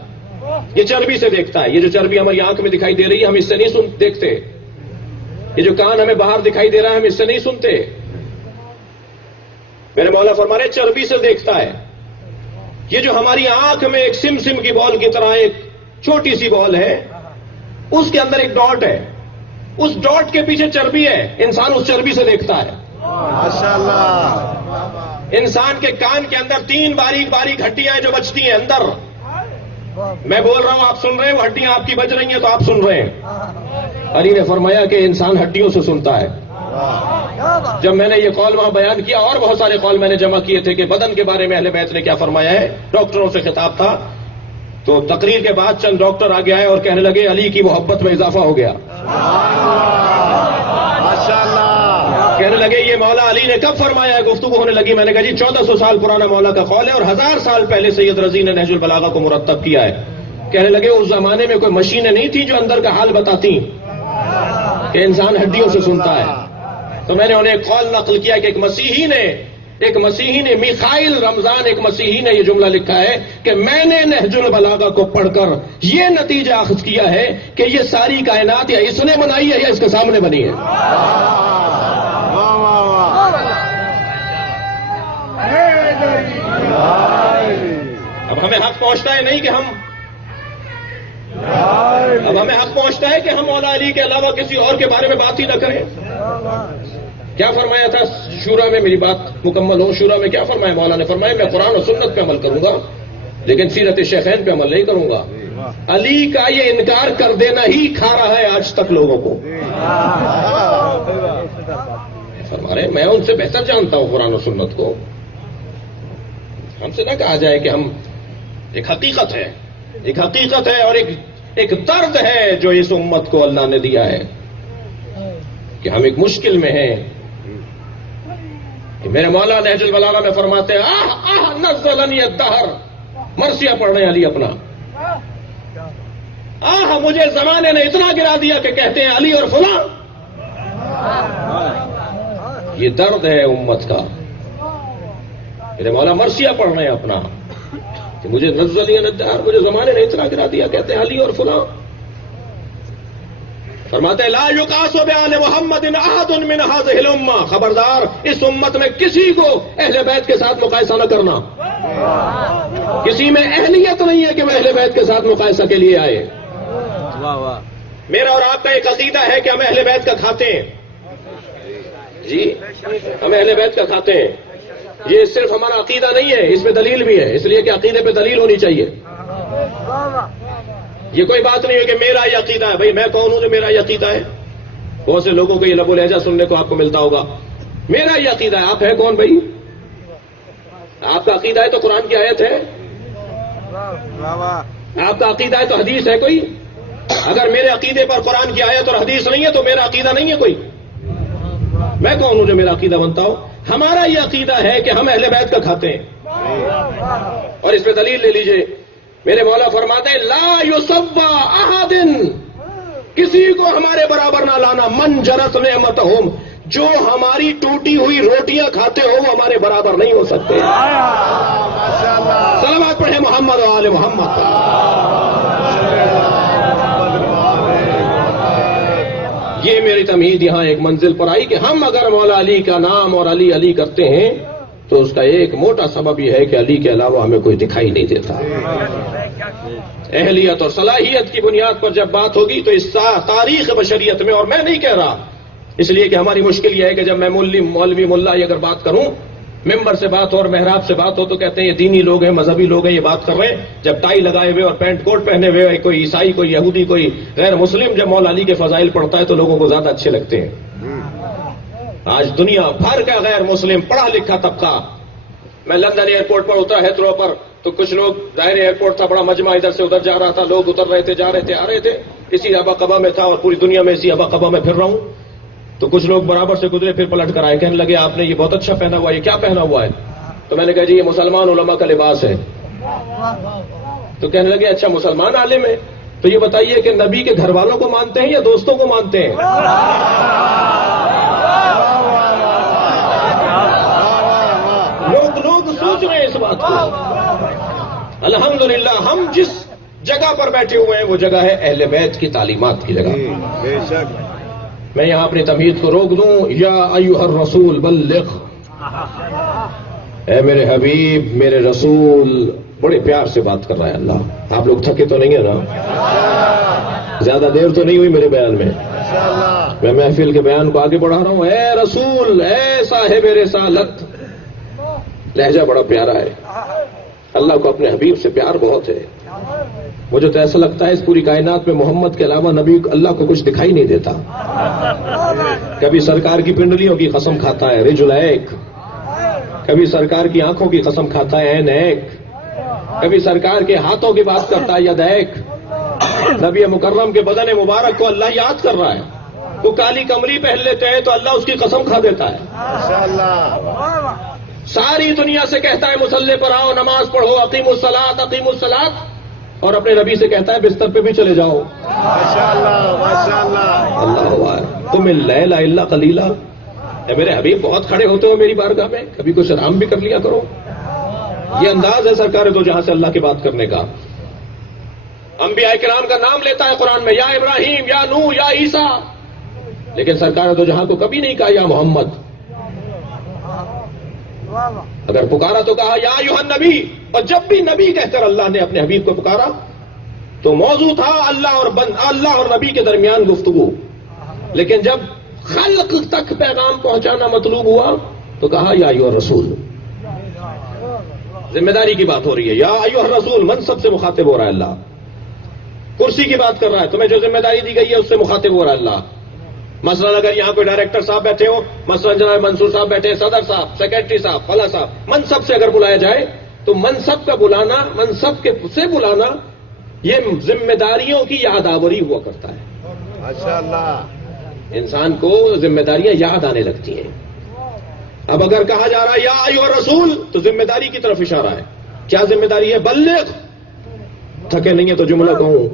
یہ چربی سے دیکھتا ہے. یہ جو چربی ہماری آنکھ میں دکھائی دے رہی ہے ہم اس سے نہیں دیکھتے. یہ جو کان ہمیں باہر دکھائی دے رہا ہے ہم اس سے نہیں سنتے. میرے مولا فرما رہے چربی سے دیکھتا ہے. یہ جو ہماری آنکھ میں ایک سم سم کی بال کی طرح ایک چھوٹی سی بال ہے، اس کے اندر ایک ڈاٹ ہے، اس ڈاٹ کے پیچھے چربی ہے. انسان اس چربی سے دیکھتا ہے. ماشاءاللہ انسان کے کان کے اندر 3 باریک باریک ہڈیاں ہیں جو بچتی ہیں اندر. میں بول رہا ہوں آپ سن رہے ہیں، وہ ہڈیاں آپ کی بج رہی ہیں تو آپ سن رہے ہیں. علی نے فرمایا کہ انسان ہڈیوں سے سنتا ہے. جب میں نے یہ قول وہاں بیان کیا، اور بہت سارے قول میں نے جمع کیے تھے کہ بدن کے بارے میں اہل بیت نے کیا فرمایا ہے، ڈاکٹروں سے خطاب تھا. تو تقریر کے بعد چند ڈاکٹر آگے آئے اور کہنے لگے علی کی محبت میں اضافہ ہو گیا. ماشاءاللہ کہنے لگے یہ مولا علی نے کب فرمایا ہے. گفتگو ہونے لگی. میں نے کہا جی 1400 سال پرانا مولا کا قول ہے اور 1000 سال پہلے سید رضی نے نہج البلاغہ کو مرتب کیا ہے. کہنے لگے اس زمانے میں کوئی مشینیں نہیں تھی جو اندر کا حال بتاتی کہ انسان ہڈیوں سے سنتا ہے. تو میں نے انہیں ایک قول نقل کیا کہ ایک مسیحی نے میخائیل رمضان ایک مسیحی نے یہ جملہ لکھا ہے کہ میں نے نہج البلاغہ کو پڑھ کر یہ نتیجہ اخذ کیا ہے کہ یہ ساری کائنات یا اس نے بنائی ہے یا اس کے سامنے بنی ہے. اب ہمیں حق پہنچتا ہے نہیں کہ ہمیں حق پہنچتا ہے کہ ہم مولا علی کے علاوہ کسی اور کے بارے میں بات ہی نہ کریں. کیا فرمایا تھا شورا میں، میری بات مکمل ہو. شورا میں کیا فرمایا مولا نے؟ فرمایا میں قرآن و سنت پہ عمل کروں گا لیکن سیرت شیخین پہ عمل نہیں کروں گا. علی کا یہ انکار کر دینا ہی کھا رہا ہے آج تک لوگوں کو. فرما رہے میں ان سے بہتر جانتا ہوں قرآن و سنت کو. ہم سے نہ کہا جائے کہ ہم، ایک حقیقت ہے اور ایک درد ہے جو اس امت کو اللہ نے دیا ہے کہ ہم ایک مشکل میں ہیں. کہ میرے مولا نہج البلاغہ میں فرماتے ہیں آہ نزلنی الدہر، مرثیہ پڑھ رہے ہیں علی اپنا. آہ مجھے زمانے نے اتنا گرا دیا کہ کہتے ہیں علی اور فلاں. یہ درد ہے امت کا. میرے مولا مرثیہ پڑھ رہے ہیں اپنا کہ مجھے نزلنی الدہر، مجھے زمانے نے اتنا گرا دیا، کہتے ہیں علی اور فلاں. فرماتے لا یقاس بآل محمد احد من هذه الامه، خبردار اس امت میں کسی کو اہل بیت کے ساتھ مقایسہ نہ کرنا. کسی میں اہلیت نہیں ہے کہ وہ اہل بیت کے ساتھ مقایسہ کے لیے آئے. میرا اور آپ کا ایک عقیدہ ہے کہ ہم اہل بیت کا کھاتے ہیں. جی ہم اہل بیت کا کھاتے ہیں. یہ صرف ہمارا عقیدہ نہیں ہے، اس میں دلیل بھی ہے، اس لیے کہ عقیدے پہ دلیل ہونی چاہیے. یہ کوئی بات نہیں ہے کہ میرا یہ عقیدہ ہے. بھائی میں کون ہوں جو میرا یہ عقیدہ ہے؟ بہت سے لوگوں کو یہ لب و لہجہ سننے کو آپ کو ملتا ہوگا، میرا یہ عقیدہ ہے. آپ ہے کون بھائی؟ آپ کا عقیدہ ہے تو قرآن کی آیت ہے. آپ کا عقیدہ ہے تو حدیث ہے کوئی. اگر میرے عقیدے پر قرآن کی آیت اور حدیث نہیں ہے تو میرا عقیدہ نہیں ہے کوئی. میں کون ہوں جو میرا عقیدہ بنتا ہوں؟ ہمارا یہ عقیدہ ہے کہ ہم اہل بیت کا کھاتے ہیں. اور اس پہ دلیل لے لیجئے. میرے مولا فرماتے ہیں لا یصبا احد، کسی کو ہمارے برابر نہ لانا. من جرت نعمتہم، جو ہماری ٹوٹی ہوئی روٹیاں کھاتے ہو وہ ہمارے برابر نہیں ہو سکتے. صلوات پڑھیں محمد و آل محمد. یہ میری تمہید یہاں ایک منزل پر آئی کہ ہم اگر مولا علی کا نام اور علی علی کرتے ہیں تو اس کا ایک موٹا سبب یہ ہے کہ علی کے علاوہ ہمیں کوئی دکھائی نہیں دیتا. اہلیت اور صلاحیت کی بنیاد پر جب بات ہوگی تو اس تاریخ بشریت میں، اور میں نہیں کہہ رہا، اس لیے کہ ہماری مشکل یہ ہے کہ جب میں مولوی ملا اگر بات کروں، ممبر سے بات ہو اور محراب سے بات ہو تو کہتے ہیں یہ دینی لوگ ہیں، مذہبی لوگ ہیں، یہ بات کر رہے ہیں. جب ٹائی لگائے ہوئے اور پینٹ کوٹ پہنے ہوئے کوئی عیسائی، کوئی یہودی، کوئی غیر مسلم جب مولا علی کے فضائل پڑھتا ہے تو لوگوں کو زیادہ اچھے لگتے ہیں. آج دنیا بھر کا غیر مسلم پڑھا لکھا طبقہ، میں لندن ایئرپورٹ پر اترا ہیتھرو پر تو کچھ لوگ، ظاہر ایئرپورٹ تھا بڑا مجمع، ادھر سے ادھر جا رہا تھا، لوگ اتر رہے تھے، جا رہے تھے، آ رہے تھے، اسی ابا قبا میں تھا اور پوری دنیا میں اسی ابا قبا میں پھر رہا ہوں. تو کچھ لوگ برابر سے گزرے، پھر پلٹ کر آئے، کہنے لگے آپ نے یہ بہت اچھا پہنا ہوا ہے، یہ کیا پہنا ہوا ہے؟ تو میں نے کہا جی یہ مسلمان علماء کا لباس ہے. تو کہنے لگے اچھا مسلمان عالم ہے، تو یہ بتائیے کہ نبی کے گھر والوں کو مانتے ہیں یا دوستوں کو مانتے ہیں؟ لوگ سوچ رہے ہیں اس بات کو. الحمدللہ ہم جس جگہ پر بیٹھے ہوئے ہیں وہ جگہ ہے اہل بیت کی تعلیمات کی جگہ. بے شک. میں یہاں اپنی تمہید کو روک دوں. یا ایھا الرسول بلغ، اے میرے حبیب، میرے رسول. بڑے پیار سے بات کر رہا ہے اللہ. آپ لوگ تھکے تو نہیں ہیں نا؟ زیادہ دیر تو نہیں ہوئی میرے بیان میں؟ میں محفل کے بیان کو آگے بڑھا رہا ہوں. اے رسول، اے صاحب رسالت. لہجہ بڑا پیارا ہے. اللہ کو اپنے حبیب سے پیار بہت ہے. مجھے تو ایسا لگتا ہے اس پوری کائنات میں محمد کے علاوہ نبی اللہ کو کچھ دکھائی نہیں دیتا. کبھی سرکار کی پنڈلیوں کی قسم کھتا ہے رجل ایک، کبھی سرکار کی آنکھوں کی قسم کھتا ہے عین ایک، کبھی سرکار کے ہاتھوں کی بات کرتا ہے ید ایک. نبی مکرم کے بدن مبارک کو اللہ یاد کر رہا ہے. وہ کالی کمری پہن لیتے ہیں تو اللہ اس کی قسم کھا دیتا ہے. ساری دنیا سے کہتا ہے مسلح پر آؤ، نماز پڑھو، اقیم الصلاۃ اقیم الصلاۃ، اور اپنے نبی سے کہتا ہے بستر پہ بھی چلے جاؤ. اللہ تم اللیل الا قلیلا. اے میرے حبیب بہت کھڑے ہوتے ہو میری بارگاہ میں، کبھی کچھ آرام بھی کر لیا کرو. یہ انداز ہے سرکار دو جہاں سے اللہ کی بات کرنے کا. انبیاء کرام کا نام لیتا ہے قرآن میں، یا ابراہیم، یا نوح، یا عیسیٰ، لیکن سرکار دو جہاں کو کبھی نہیں کہا یا محمد. اگر پکارا تو کہا یا ایھا النبی. اور جب بھی نبی کہہ کر اللہ نے اپنے حبیب کو پکارا تو موضوع تھا اللہ اور نبی کے درمیان گفتگو. لیکن جب خلق تک پیغام پہنچانا مطلوب ہوا تو کہا یا ایھا الرسول. ذمہ داری کی بات ہو رہی ہے. یا ایھا الرسول منصب سے مخاطب ہو رہا ہے اللہ. کرسی کی بات کر رہا ہے، تمہیں جو ذمہ داری دی گئی ہے اس سے مخاطب ہو رہا ہے اللہ. مثلا اگر یہاں کوئی ڈائریکٹر صاحب بیٹھے ہو، مثلا جناب منصور صاحب بیٹھے، صدر صاحب، سیکرٹری صاحب، فلاں صاحب، منصب سے اگر بلایا جائے تو منصب کا بلانا، منصب کے سے بلانا یہ ذمہ داریوں کی یاد آوری ہوا کرتا ہے. ماشاءاللہ. انسان کو ذمہ داریاں یاد آنے لگتی ہیں. اب اگر کہا جا رہا ہے یا ایھا الرسول تو ذمہ داری کی طرف اشارہ ہے. کیا ذمہ داری ہے؟ بلغ. تھکے نہیں ہے تو جملہ کہوں،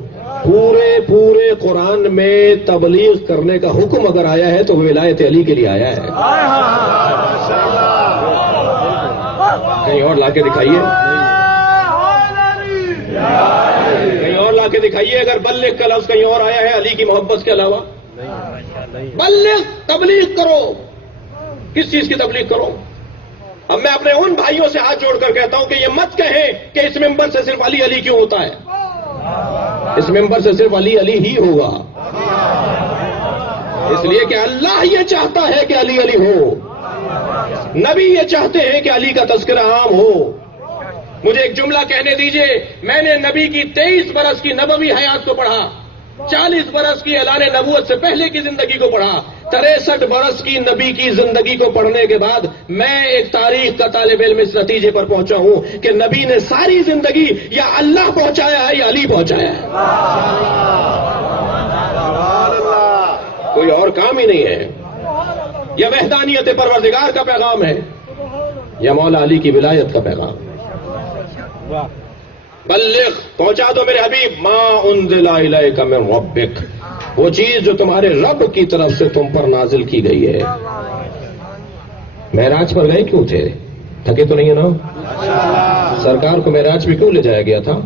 پورے قرآن میں تبلیغ کرنے کا حکم اگر آیا ہے تو وہ ولایت علی کے لیے آیا ہے. کہیں اور لا کے دکھائیے، کہیں اور لا کے دکھائیے. اگر بلغ کا لفظ کہیں اور آیا ہے علی کی محبت کے علاوہ. بلغ، تبلیغ کرو. کس چیز کی تبلیغ کرو؟ اب میں اپنے ان بھائیوں سے ہاتھ جوڑ کر کہتا ہوں کہ یہ مت کہیں کہ اس ممبر سے صرف علی علی کیوں ہوتا ہے. اس ممبر سے صرف علی علی ہی ہوگا، اس لیے کہ اللہ یہ چاہتا ہے کہ علی علی ہو. نبی یہ چاہتے ہیں کہ علی کا تذکرہ عام ہو. مجھے ایک جملہ کہنے دیجئے. میں نے نبی کی 23 برس کی نبوی حیات کو پڑھا، 40 برس کی اعلان نبوت سے پہلے کی زندگی کو پڑھا، 63 برس کی نبی کی زندگی کو پڑھنے کے بعد میں ایک تاریخ کا طالب علم اس نتیجے پر پہنچا ہوں کہ نبی نے ساری زندگی یا اللہ پہنچایا ہے یا علی پہنچایا ہے. کوئی اور کام ہی نہیں ہے. یا وحدانیت پروردگار کا پیغام ہے یا مولا علی کی ولایت کا پیغام. بلغ، پہنچا دو میرے حبیب، ما انزل الیک من ربک، وہ چیز جو تمہارے رب کی طرف سے تم پر نازل کی گئی ہے. معراج پر گئے کیوں تھے؟ تھکے تو نہیں ہے نا؟ سرکار کو معراج پہ کیوں لے جایا گیا تھا؟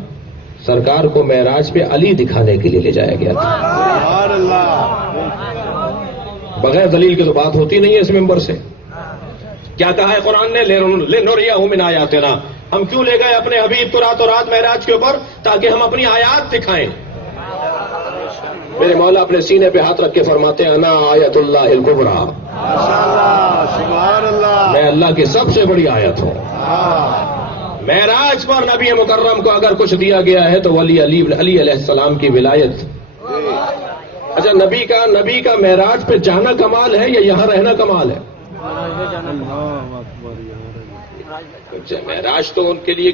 سرکار کو معراج پہ علی دکھانے کے لیے لے جایا گیا تھا. بغیر دلیل کے تو بات ہوتی نہیں ہے اس ممبر سے. کیا کہا ہے قرآن نے؟ لِنُرِيَهُ مِنْ آیَاتِنَا، ہم کیوں لے گئے اپنے حبیب کو راتوں رات معراج کے اوپر؟ تاکہ ہم اپنی آیات دکھائیں۔ میرے مولا اپنے سینے پہ ہاتھ رکھ کے فرماتے ہیں انا آیت اللہ الکبریٰ، ماشاءاللہ، سبحان اللہ، میں اللہ کی سب سے بڑی آیت ہوں۔ معراج پر نبی مکرم کو اگر کچھ دیا گیا ہے تو علی علیہ السلام کی ولایت۔ اچھا، نبی کا معراج پہ جانا کمال ہے یا یہاں رہنا کمال ہے؟ معراج تو ان کے لیے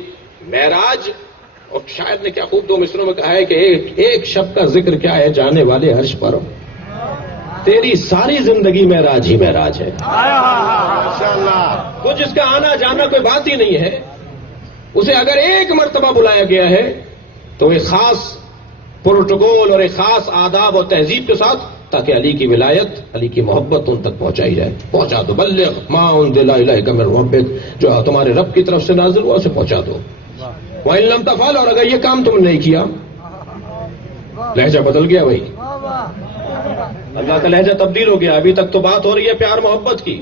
معراج، اور شاید نے کیا خوب دو مصروں میں کہا ہے کہ ایک شب کا ذکر کیا ہے جانے والے عرش پر، تیری ساری زندگی معراج ہی معراج ہے۔ ماشاءاللہ، تو جس کا آنا جانا کوئی بات ہی نہیں ہے، اسے اگر ایک مرتبہ بلایا گیا ہے تو ایک خاص پروٹوکول اور ایک خاص آداب اور تہذیب کے ساتھ، تاکہ علی کی ولایت، علی کی محبت ان تک پہنچائی جائے۔ پہنچا دو، بلغ ما انزل الیک من ربک، جو تمہارے رب کی طرف سے نازل ہوا اسے پہنچا دو۔ وَإِن لَمْ تَفْعَلْ، اور اگر یہ کام تم نے نہیں کیا، لہجہ بدل گیا بھائی، اللہ کا لہجہ تبدیل ہو گیا۔ ابھی تک تو بات ہو رہی ہے پیار محبت کی،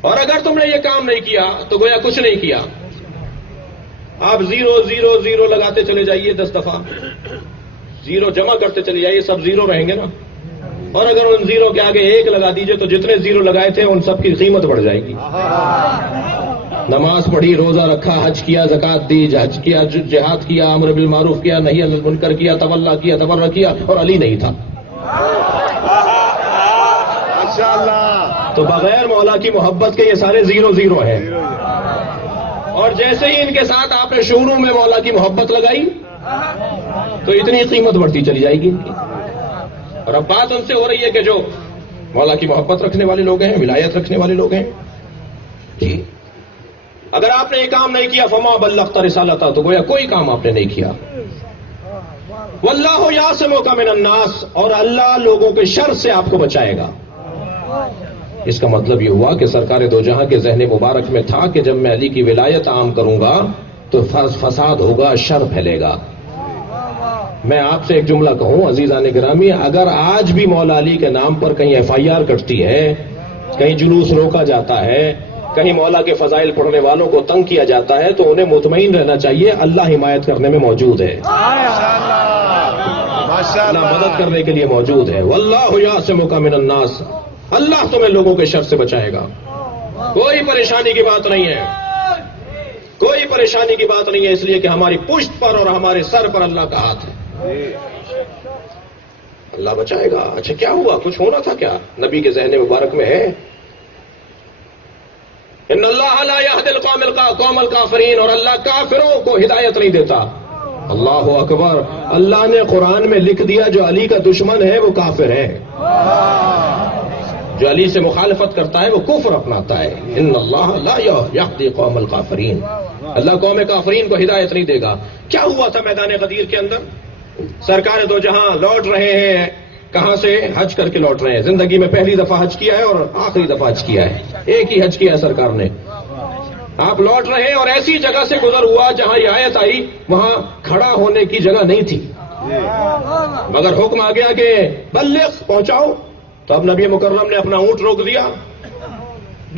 اور اگر تم نے یہ کام نہیں کیا تو گویا کچھ نہیں کیا۔ آپ 0 لگاتے چلے جائیے 10 دفعہ، 0 جمع کرتے چلے جائیے، سب 0 رہیں گے نا۔ اور اگر ان 0 کے آگے 1 لگا دیجئے تو جتنے 0 لگائے تھے ان سب کی قیمت بڑھ جائے گی۔ نماز پڑھی، روزہ رکھا، حج کیا، زکات دی، حج کیا، جہاد کیا، امر بالمعروف کیا، نہی عن المنکر کیا، تولا کیا، تبرع کیا، اور علی نہیں تھا ماشاءاللہ، تو بغیر مولا کی محبت کے یہ سارے 0 ہیں۔ اور جیسے ہی ان کے ساتھ آپ نے شروع میں مولا کی محبت لگائی تو اتنی قیمت بڑھتی چلی جائے گی ان کی۔ اور اب بات ان سے ہو رہی ہے کہ جو مولا کی محبت رکھنے والے لوگ ہیں، ولایت رکھنے والے لوگ ہیں، جی اگر آپ نے یہ کام نہیں کیا فما بلغت رسالتہ، تو گویا کوئی کام آپ نے نہیں کیا۔ واللہ یعصمک من الناس، اور اللہ لوگوں کے شر سے آپ کو بچائے گا۔ اس کا مطلب یہ ہوا کہ سرکار دو جہاں کے ذہن مبارک میں تھا کہ جب میں علی کی ولایت عام کروں گا تو فساد ہوگا، شر پھیلے گا۔ میں آپ سے ایک جملہ کہوں عزیزان گرامی، اگر آج بھی مولا علی کے نام پر کہیں FIR کٹتی ہے، کہیں جلوس روکا جاتا ہے، کہیں مولا کے فضائل پڑھنے والوں کو تنگ کیا جاتا ہے، تو انہیں مطمئن رہنا چاہیے اللہ حمایت کرنے میں موجود ہے، اللہ مدد کرنے کے لیے موجود ہے۔ واللہ یعصمک من الناس، اللہ تمہیں لوگوں کے شر سے بچائے گا۔ کوئی پریشانی کی بات نہیں ہے، کوئی پریشانی کی بات نہیں ہے، اس لیے کہ ہماری پشت پر اور ہمارے سر پر اللہ کا ہاتھ ہے، اللہ بچائے گا۔ اچھا کیا ہوا؟ کچھ ہونا تھا کیا؟ نبی کے ذہن مبارک میں ہے ان اللہ لا یہدی القوم الکافرین، اور اللہ کافروں کو ہدایت نہیں دیتا۔ اللہ اکبر، اللہ نے قرآن میں لکھ دیا جو علی کا دشمن ہے وہ کافر ہے، جو علی سے مخالفت کرتا ہے وہ کفر اپناتا ہے۔ ان اللہ لا یہدی قوم الکافرین، اللہ قوم کافرین کو ہدایت نہیں دے گا۔ کیا ہوا تھا میدان غدیر کے اندر؟ سرکار دو جہاں لوٹ رہے ہیں، کہاں سے؟ حج کر کے لوٹ رہے ہیں۔ زندگی میں پہلی دفعہ حج کیا ہے اور آخری دفعہ حج کیا ہے، ایک ہی حج کیا ہے سرکار نے۔ آپ لوٹ رہے ہیں اور ایسی جگہ سے گزر ہوا جہاں یہ آیت آئی وہاں کھڑا ہونے کی جگہ نہیں تھی، مگر حکم آ گیا کہ بلغ، پہنچاؤ۔ تو اب نبی مکرم نے اپنا اونٹ روک دیا،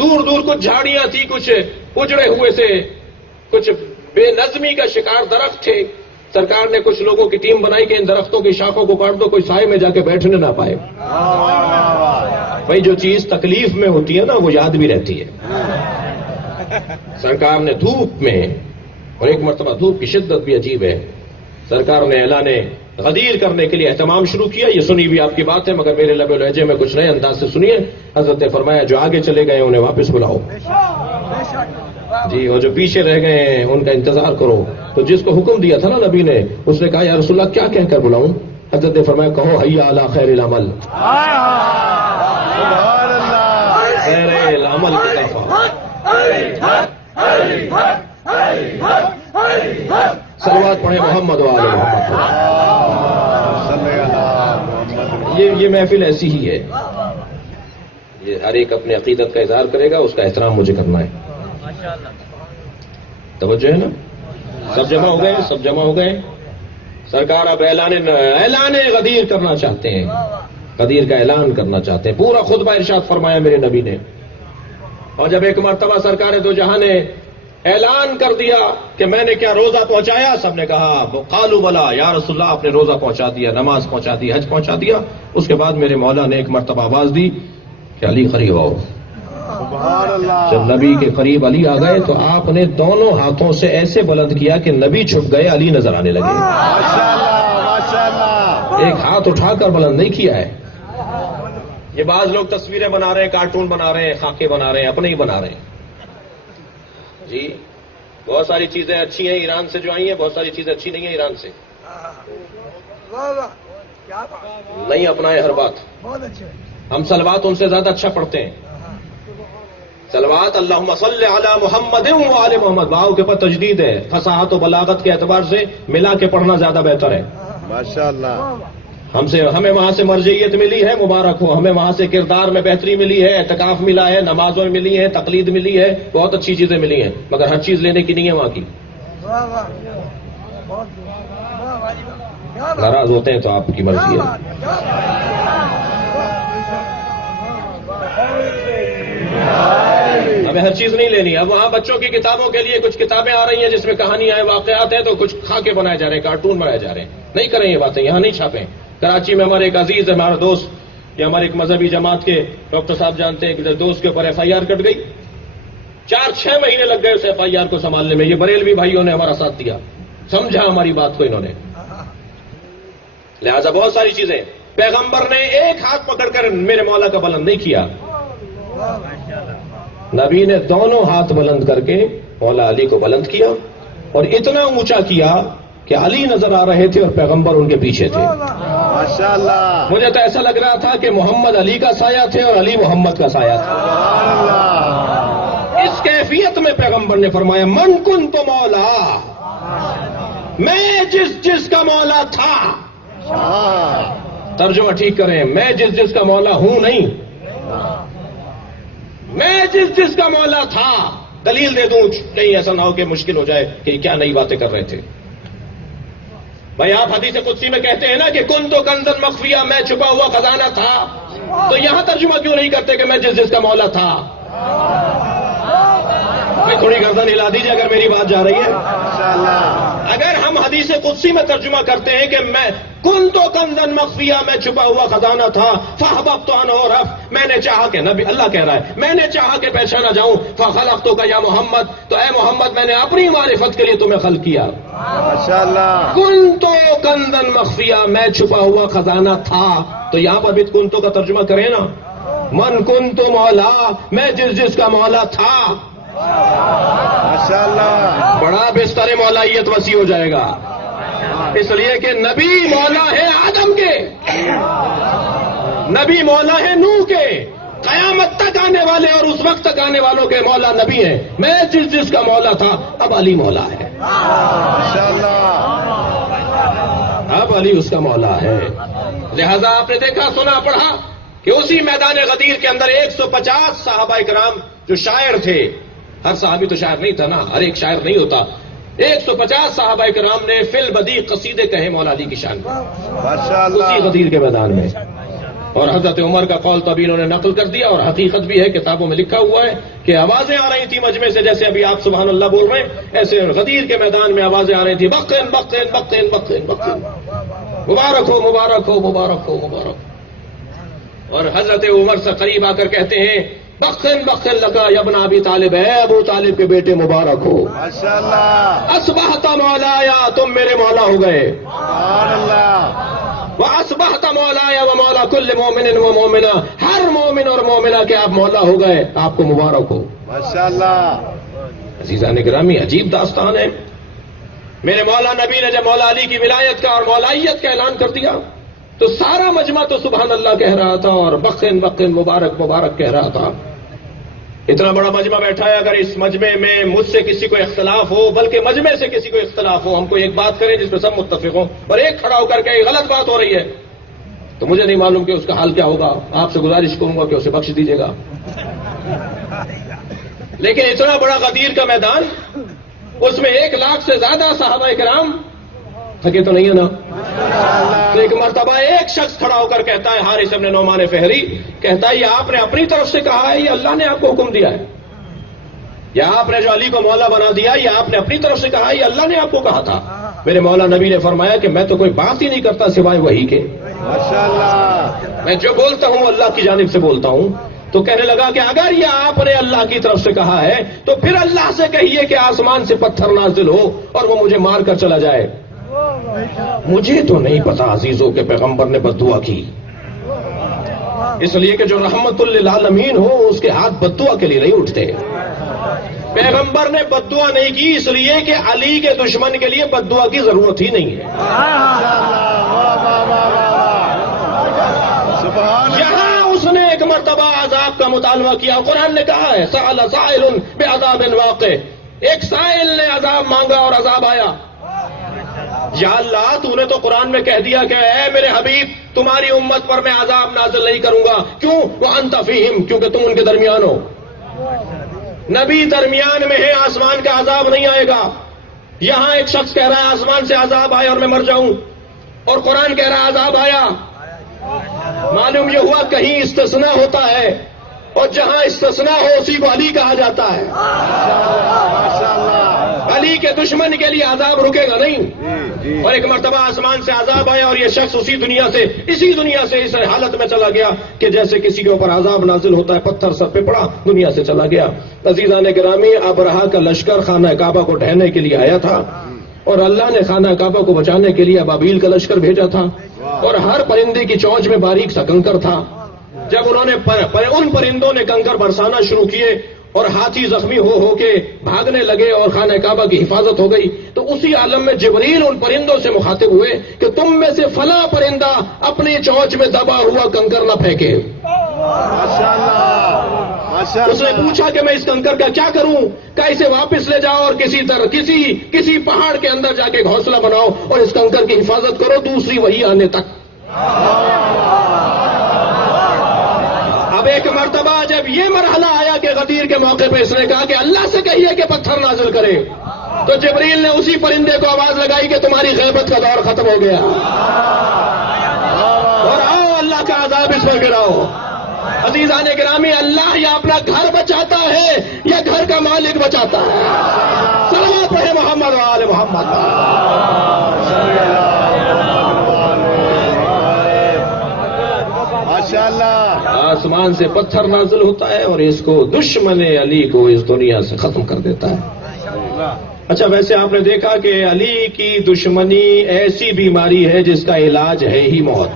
دور دور کچھ جھاڑیاں تھی، کچھ اجڑے ہوئے سے، کچھ بے نظمی کا شکار درخت تھے۔ سرکار نے کچھ لوگوں کی ٹیم بنائی کہ ان درختوں کی شاخوں کو کاٹ دو، کوئی سائے میں جا کے بیٹھنے نہ پائے۔ بھائی جو چیز تکلیف میں ہوتی ہے نا وہ یاد بھی رہتی ہے۔ سرکار نے دھوپ میں، اور ایک مرتبہ دھوپ کی شدت بھی عجیب ہے، سرکار نے اعلان غدیر کرنے کے لیے اہتمام شروع کیا۔ یہ سنی بھی آپ کی بات ہے مگر میرے لب و لہجے میں کچھ نئے انداز سے سنیے۔ حضرت نے فرمایا جو آگے چلے گئے انہیں واپس بلاؤ، جی، اور جو پیچھے رہ گئے ہیں ان کا انتظار کرو۔ تو جس کو حکم دیا تھا نا نبی نے، اس نے کہا یا رسول اللہ کیا کہہ کر بلاؤں؟ حضرت نے فرمایا کہو حیا علی خیر العمل، خیر العمل کی طرف صلوات پڑھیں محمد و آل محمد۔ یہ محفل ایسی ہی ہے، یہ ہر ایک اپنے عقیدت کا اظہار کرے گا، اس کا احترام مجھے کرنا ہے۔ توجہ ہے نا؟ سب جمع ہو گئے، سب جمع ہو گئے۔ سرکار اب اعلان غدیر کرنا چاہتے ہیں، غدیر کا اعلان کرنا چاہتے ہیں۔ پورا خطبہ ارشاد فرمایا میرے نبی نے، اور جب ایک مرتبہ سرکار دو جہاں نے اعلان کر دیا کہ میں نے کیا روزہ پہنچایا، سب نے کہا قالوا بلا یا رسول اللہ، آپ نے روزہ پہنچا دیا، نماز پہنچا دی، حج پہنچا دیا۔ اس کے بعد میرے مولا نے ایک مرتبہ آواز دی کہ علی قریب آؤ۔ سبحان اللہ۔ جب نبی کے قریب علی آ گئے تو آپ نے دونوں ہاتھوں سے ایسے بلند کیا کہ نبی چھپ گئے، علی نظر آنے لگے۔ ماشاء اللہ ماشاء اللہ۔ ایک ہاتھ اٹھا کر بلند نہیں کیا ہے۔ یہ بعض لوگ تصویریں بنا رہے ہیں، کارٹون بنا رہے ہیں، خاکے بنا رہے ہیں، اپنے ہی بنا رہے ہیں۔ جی بہت ساری چیزیں اچھی ہیں ایران سے جو آئی ہیں، بہت ساری چیزیں اچھی نہیں ہیں ایران سے، نہیں اپنائے ہر بات۔ ہم صلوات ان سے زیادہ اچھا پڑھتے ہیں۔ صلوات اللہم صلی علی محمد و آل محمد، واو کے پر تجدید ہے، فصاحت و بلاغت کے اعتبار سے ملا کے پڑھنا زیادہ بہتر ہے۔ ماشاء اللہ۔ ہمیں وہاں سے مرجعیت ملی ہے، مبارک ہو، ہمیں وہاں سے کردار میں بہتری ملی ہے، اعتکاف ملا ہے، نمازوں میں ملی ہے، تقلید ملی ہے، بہت اچھی چیزیں ملی ہیں، مگر ہر چیز لینے کی نہیں ہے وہاں کی۔ ناراض ہوتے ہیں تو آپ کی مرضی ہے۔ ہمیں ہر چیز نہیں لینی۔ اب وہاں بچوں کی کتابوں کے لیے کچھ کتابیں آ رہی ہیں جس میں کہانیاں ہیں، واقعات ہیں، تو کچھ خاکے بنائے جا رہے ہیں، کارٹون بنائے جا رہے ہیں۔ نہیں کریں یہ باتیں، یہاں نہیں چھاپیں۔ کراچی میں ہمارے ایک عزیز ہے، ہمارا دوست، یہ ہمارے ایک مذہبی جماعت کے ڈاکٹر صاحب جانتے ہیں کہ دوست کے اوپر FIR کٹ گئی، 4-6 مہینے لگ گئے اس FIR کو سنبھالنے میں۔ یہ بریلوی بھائیوں نے ہمارا ساتھ دیا، سمجھا ہماری بات کو انہوں نے۔ لہذا بہت ساری چیزیں پیغمبر نے ایک ہاتھ پکڑ کر میرے مولا کا بلند نہیں کیا، نبی نے دونوں ہاتھ بلند کر کے مولا علی کو بلند کیا، اور اتنا اونچا کیا کہ علی نظر آ رہے تھے اور پیغمبر ان کے پیچھے تھے۔ ماشاء اللہ۔ مجھے تو ایسا لگ رہا تھا کہ محمد علی کا سایہ تھے اور علی محمد کا سایہ تھا۔ سبحان اللہ۔ اس کیفیت میں پیغمبر نے فرمایا من کنت مولا، میں جس کا مولا تھا۔ ترجمہ ٹھیک کریں، میں جس کا مولا ہوں نہیں، میں جس کا مولا تھا۔ دلیل دے دوں، کہیں ایسا نہ ہو کہ مشکل ہو جائے کہ کیا نئی باتیں کر رہے تھے۔ بھائی آپ حدیث قدسی میں کہتے ہیں نا کہ کن تو کنزن مخفیہ، میں چھپا ہوا خزانہ تھا، تو یہاں ترجمہ کیوں نہیں کرتے کہ میں جس کا مولا تھا؟ میں تھوڑی گردن ہلا دیجیے اگر میری بات جا رہی ہے۔ ماشاء اللہ۔ اگر ہم حدیث قدسی میں ترجمہ کرتے ہیں کہ میں کن تو کنزن مخفیہ، میں چھپا ہوا خزانہ تھا، فاحببت ان اعرف، میں نے چاہا کہ نبی اللہ کہہ رہا ہے میں نے چاہا کہ پہچانا جاؤں، فخلقتک یا محمد، تو اے محمد میں نے اپنی معرفت کے لیے تمہیں خلق کیا۔ ماشاء اللہ۔ کن تو کنزن مخفیہ، میں چھپا ہوا خزانہ تھا، تو یہاں پر بھی کن تو کا ترجمہ کریں نا، من کن تو مولا، میں جس کا مولا تھا۔ ماشاء اللہ۔ بڑا بستر مولائیت وسیع ہو جائے گا، اس لیے کہ نبی مولا ہے آدم کے، نبی مولا ہے نوح کے، قیامت تک آنے والے اور اس وقت تک آنے والوں کے مولا نبی ہیں۔ میں جس کا مولا تھا، اب علی مولا ہے، ماشاء اللہ۔ اب علی اس کا مولا ہے۔ لہذا آپ نے دیکھا، سنا، پڑھا کہ اسی میدان غدیر کے اندر 150 صحابہ کرام جو شاعر تھے، ہر صحابی تو شاعر نہیں تھا نا، ہر ایک شاعر نہیں ہوتا، 150 صحابہ کرام نے فی البدیع قصیدے کہے مولا علی کی شان میں، ماشاء اسی اللہ۔ غدیر کے میدان میں۔ اور حضرت عمر کا قول تو ابھی انہوں نے نقل کر دیا، اور حقیقت بھی ہے، کتابوں میں لکھا ہوا ہے کہ آوازیں آ رہی تھی مجمع سے، جیسے ابھی آپ سبحان اللہ بول رہے ہیں، ایسے غدیر کے میدان میں آوازیں آ رہی تھی، بقین بقین بقین بقین بقین، مبارک ہو مبارک ہو مبارک ہو مبارک ہو۔ اور حضرت عمر سے قریب آ کر کہتے ہیں بخن بخن لگا یا ابن ابی طالب، ہے ابو طالب کے بیٹے مبارک ہو، ماشاء اللہ۔ اصبحت مولایا، تم میرے مولا ہو گئے، سبحان اللہ۔ واصبحت مولایا و مولا کل مومن و مومنہ، ہر مومن اور مومنہ کے آپ مولا ہو گئے، آپ کو مبارک ہو۔ ماشاء اللہ۔ عزیزان گرامی، عجیب داستان ہے۔ میرے مولا نبی نے جب مولا علی کی ولایت کا اور مولائیت کا اعلان کر دیا تو سارا مجمع تو سبحان اللہ کہہ رہا تھا اور بخن بخن مبارک مبارک کہہ رہا تھا۔ اتنا بڑا مجمع بیٹھا ہے، اگر اس مجمع میں مجھ سے کسی کو اختلاف ہو، بلکہ مجمع سے کسی کو اختلاف ہو، ہم کو ایک بات کریں جس پہ سب متفق ہوں، اور ایک کھڑا ہو کر کے ایک غلط بات ہو رہی ہے، تو مجھے نہیں معلوم کہ اس کا حال کیا ہوگا۔ آپ سے گزارش کروں گا کہ اسے بخش دیجیے گا۔ لیکن اتنا بڑا غدیر کا میدان، اس میں 1 لاکھ سے زیادہ صحابہ کرام تھکے تو نہیں ہے نا؟ تو ایک مرتبہ ایک شخص کھڑا ہو کر کہتا ہے، حارث ابن نعمان فہری کہتا ہے، یہ آپ نے اپنی طرف سے کہا ہے، یہ اللہ نے آپ کو حکم دیا ہے؟ یا آپ نے جو علی کو مولا بنا دیا یہ آپ نے اپنی طرف سے کہا یا اللہ نے آپ کو کہا تھا؟ میرے مولا نبی نے فرمایا کہ میں تو کوئی بات ہی نہیں کرتا سوائے وہی کے، ماشاءاللہ، میں جو بولتا ہوں اللہ کی جانب سے بولتا ہوں۔ تو کہنے لگا کہ اگر یہ آپ نے اللہ کی طرف سے کہا ہے تو پھر اللہ سے کہیے کہ آسمان سے پتھر نازل ہو اور وہ مجھے مار کر چلا جائے۔ مجھے تو نہیں پتا عزیزوں کے پیغمبر نے بد دعا کی، اس لیے کہ جو رحمت للعالمین ہو اس کے ہاتھ بد دعا کے لیے نہیں اٹھتے۔ پیغمبر نے بد دعا نہیں کی اس لیے کہ علی کے دشمن کے لیے بد دعا کی ضرورت ہی نہیں ہے۔ یہاں اس نے ایک مرتبہ عذاب کا مطالبہ کیا، قرآن نے کہا ہے سأل سائل بعذاب واقع، ایک سائل نے عذاب مانگا اور عذاب آیا۔ یا اللہ تو نے تو قرآن میں کہہ دیا کہ اے میرے حبیب تمہاری امت پر میں عذاب نازل نہیں کروں گا، کیوں؟ وانت فیہم، کیونکہ تم ان کے درمیان ہو۔ نبی درمیان میں ہے، آسمان کا عذاب نہیں آئے گا۔ یہاں ایک شخص کہہ رہا ہے آسمان سے عذاب آیا اور میں مر جاؤں، اور قرآن کہہ رہا ہے عذاب آیا۔ معلوم یہ ہوا کہیں استثناء ہوتا ہے، اور جہاں استثناء ہو اسی کو علی کہا جاتا ہے۔ علی کے دشمن کے لیے عذاب رکے گا نہیں۔ اور ایک مرتبہ آسمان سے عذاب آیا اور یہ شخص اسی دنیا سے اس حالت میں چلا گیا کہ جیسے کسی کے اوپر عذاب نازل ہوتا ہے، پتھر سر پہ پڑا، دنیا سے چلا گیا۔ عزیزان گرامی، ابرہہ کا لشکر خانہ کعبہ کو ڈھہنے کے لیے آیا تھا، اور اللہ نے خانہ کعبہ کو بچانے کے لیے ابابیل کا لشکر بھیجا تھا، اور ہر پرندے کی چونچ میں باریک سا کنکر تھا۔ جب انہوں نے ان پرندوں نے کنکر برسانا شروع کیے اور ہاتھی زخمی ہو کے بھاگنے لگے اور خانہ کعبہ کی حفاظت ہو گئی، تو اسی عالم میں جبریل ان پرندوں سے مخاطب ہوئے کہ تم میں سے فلاں پرندہ اپنی چونچ میں دبا ہوا کنکر نہ پھینکے۔ اس نے پوچھا کہ میں اس کنکر کا کیا کروں؟ کہ اسے واپس لے جاؤ اور کسی پہاڑ کے اندر جا کے گھونسلہ بناؤ اور اس کنکر کی حفاظت کرو دوسری وحی آنے تک۔ اب ایک مرتبہ جب یہ مرحلہ آیا کہ غدیر کے موقع پہ اس نے کہا کہ اللہ سے کہیے کہ پتھر نازل کرے، تو جبریل نے اسی پرندے کو آواز لگائی کہ تمہاری غیبت کا دور ختم ہو گیا اور آؤ اللہ کا عذاب اس پر گراؤ۔ عزیزان گرامی، اللہ یا اپنا گھر بچاتا ہے یا گھر کا مالک بچاتا ہے؟ صلوات پڑھے محمد و آل محمد۔ ماشاءاللہ، آسمان سے پتھر نازل ہوتا ہے اور اس کو دشمن علی کو اس دنیا سے ختم کر دیتا ہے۔ اچھا، ویسے آپ نے دیکھا کہ علی کی دشمنی ایسی بیماری ہے جس کا علاج ہے ہی موت،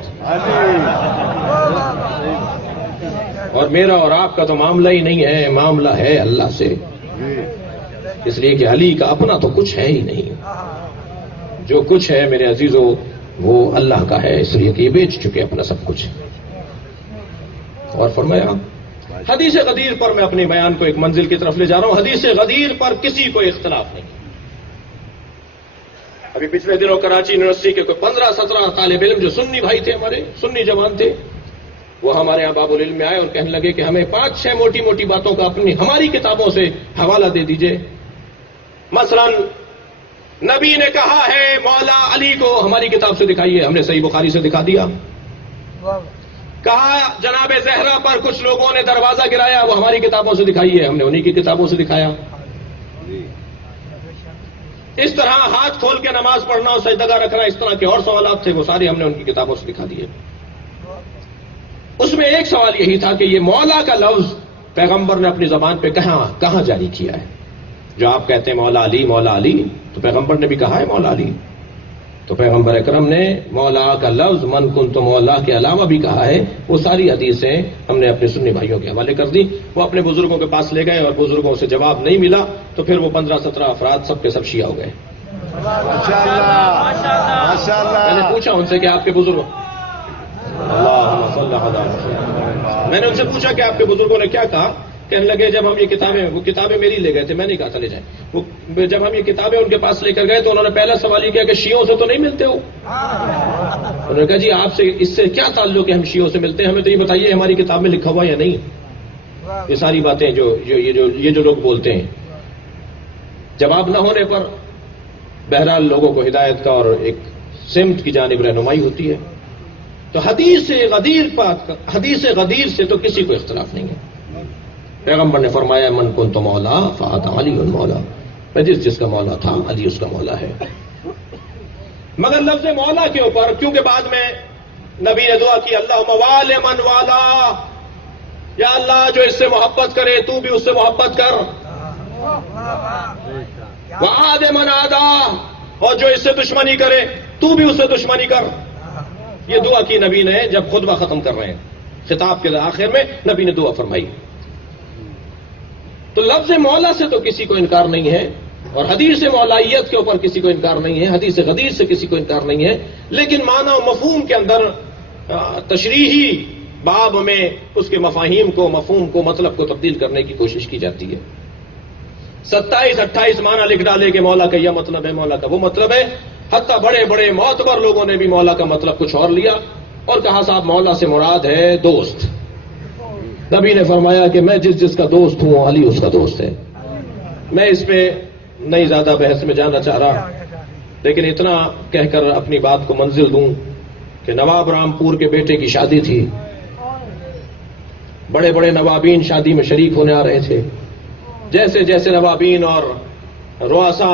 اور میرا اور آپ کا تو معاملہ ہی نہیں ہے، معاملہ ہے اللہ سے، اس لیے کہ علی کا اپنا تو کچھ ہے ہی نہیں۔ جو کچھ ہے میرے عزیزوں وہ اللہ کا ہے، اس لیے کہ یہ بیچ چکے اپنا سب کچھ۔ اور فرمایا حدیث غدیر پر میں اپنے بیان کو ایک منزل کی طرف لے جا رہا ہوں۔ حدیث غدیر پر کسی کو اختلاف نہیں۔ ابھی پچھلے دنوں کراچی یونیورسٹی کے کوئی 15-17 طالب علم جو سنی بھائی تھے، ہمارے سنی جوان تھے، وہ ہمارے یہاں باب العلم میں آئے اور کہنے لگے کہ ہمیں 5-6 موٹی موٹی باتوں کا ہماری کتابوں سے حوالہ دے دیجئے۔ مثلا نبی نے کہا ہے مولا علی کو، ہماری کتاب سے دکھائیے۔ ہم نے صحیح بخاری سے دکھا دیا۔ کہا جناب زہرا پر کچھ لوگوں نے دروازہ گرایا، وہ ہماری کتابوں سے دکھائیے۔ ہم نے انہی کی کتابوں سے دکھایا۔ اس طرح ہاتھ کھول کے نماز پڑھنا اور سجدہ رکھنا، اس طرح کے اور سوالات تھے، وہ سارے ہم نے ان کی کتابوں سے دکھا دیے۔ اس میں ایک سوال یہی تھا کہ یہ مولا کا لفظ پیغمبر نے اپنی زبان پہ کہاں جاری کیا ہے؟ جو آپ کہتے ہیں مولا علی، تو پیغمبر نے بھی کہا ہے مولا علی۔ تو پیغمبر اکرم نے مولا کا لفظ من کنت مولا کے علاوہ بھی کہا ہے۔ وہ ساری حدیثیں ہم نے اپنے سنی بھائیوں کے حوالے کر دی۔ وہ اپنے بزرگوں کے پاس لے گئے اور بزرگوں سے جواب نہیں ملا تو پھر وہ 15-17 افراد سب کے سب شیعہ ہو گئے۔ میں نے پوچھا ان سے کہ آپ کے بزرگ، میں نے ان سے پوچھا کہ آپ کے بزرگوں نے کیا کہا؟ کہنے لگے جب ہم یہ کتابیں میری لے گئے تھے، میں نہیں کہا تھا لے جائیں، جب ہم یہ کتابیں ان کے پاس لے کر گئے تو انہوں نے پہلا سوال یہ کیا کہ شیعوں سے تو نہیں ملتے ہو؟ انہوں نے کہا جی آپ سے اس سے کیا تعلق ہے، ہم شیعوں سے ملتے ہیں، ہمیں تو یہ بتائیے ہماری کتاب میں لکھا ہوا یا نہیں؟ یہ ساری باتیں یہ جو لوگ بولتے ہیں، جواب نہ ہونے پر بہرحال لوگوں کو ہدایت کا اور ایک سمت کی جانب رہنمائی ہوتی ہے۔ تو حدیث غدیر سے تو کسی کو اختلاف نہیں ہے۔ پیغمبر نے فرمایا من کنت مولا فہذا علی مولا، میں جس کا مولا تھا علی اس کا مولا ہے۔ مگر لفظ مولا کے اوپر کیونکہ بعد میں نبی نے دعا کی اللہم والی من والا، یا اللہ جو اس سے محبت کرے تو بھی اس سے محبت کر، وعاد من عادا، اور جو اس سے دشمنی کرے تو بھی اس سے دشمنی کر۔ یہ دعا کی نبی نے جب خطبہ ختم کر رہے ہیں، خطاب کے آخر میں نبی نے دعا فرمائی۔ تو لفظ مولا سے تو کسی کو انکار نہیں ہے، اور حدیث مولائیت کے اوپر کسی کو انکار نہیں ہے، حدیث غدیر سے کسی کو انکار نہیں ہے، لیکن معنی و مفہوم کے اندر تشریحی باب میں اس کے مفاہیم کو، مفہوم کو، مطلب کو تبدیل کرنے کی کوشش کی جاتی ہے۔ 27-28 معنی لکھ ڈالے کہ مولا کا یہ مطلب ہے، مولا کا وہ مطلب ہے، حتیٰ بڑے بڑے معتبر لوگوں نے بھی مولا کا مطلب کچھ اور لیا اور کہا صاحب مولا سے مراد ہے دوست۔ نبی نے فرمایا کہ میں جس کا دوست ہوں علی اس کا دوست ہے۔ میں اس پہ نہیں زیادہ بحث میں جانا چاہ رہا، لیکن اتنا کہہ کر اپنی بات کو منزل دوں کہ نواب رامپور کے بیٹے کی شادی تھی، بڑے بڑے نوابین شادی میں شریک ہونے آ رہے تھے۔ جیسے جیسے نوابین اور رؤسا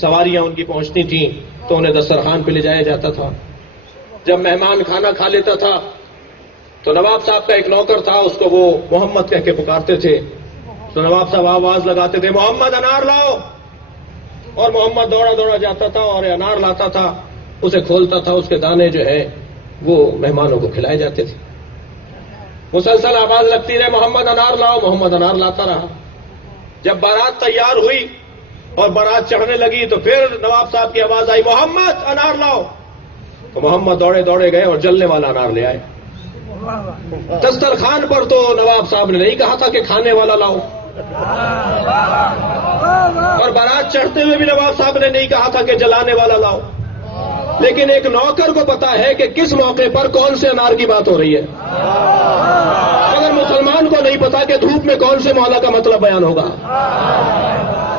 سواریاں ان کی پہنچتی تھیں تو انہیں دسترخوان پہ لے جایا جاتا تھا۔ جب مہمان کھانا کھا لیتا تھا تو نواب صاحب کا ایک نوکر تھا، اس کو وہ محمد کہہ کے پکارتے تھے، تو نواب صاحب آواز لگاتے تھے محمد انار لاؤ، اور محمد دوڑا دوڑا جاتا تھا اور انار لاتا تھا، اسے کھولتا تھا، اس کے دانے جو ہے وہ مہمانوں کو کھلائے جاتے تھے۔ مسلسل آواز لگتی رہے محمد انار لاؤ، محمد انار لاتا رہا۔ جب بارات تیار ہوئی اور بارات چڑھنے لگی تو پھر نواب صاحب کی آواز آئی محمد انار لاؤ، تو محمد دوڑے دوڑے گئے اور جلنے والا انار لے آئے۔ دسترخوان پر تو نواب صاحب نے نہیں کہا تھا کہ کھانے والا لاؤ، اور بارات چڑھتے ہوئے بھی نواب صاحب نے نہیں کہا تھا کہ جلانے والا لاؤ، لیکن ایک نوکر کو پتا ہے کہ کس موقع پر کون سے انار کی بات ہو رہی ہے، مگر مسلمان کو نہیں پتا کہ دھوپ میں کون سے مولا کا مطلب بیان ہوگا۔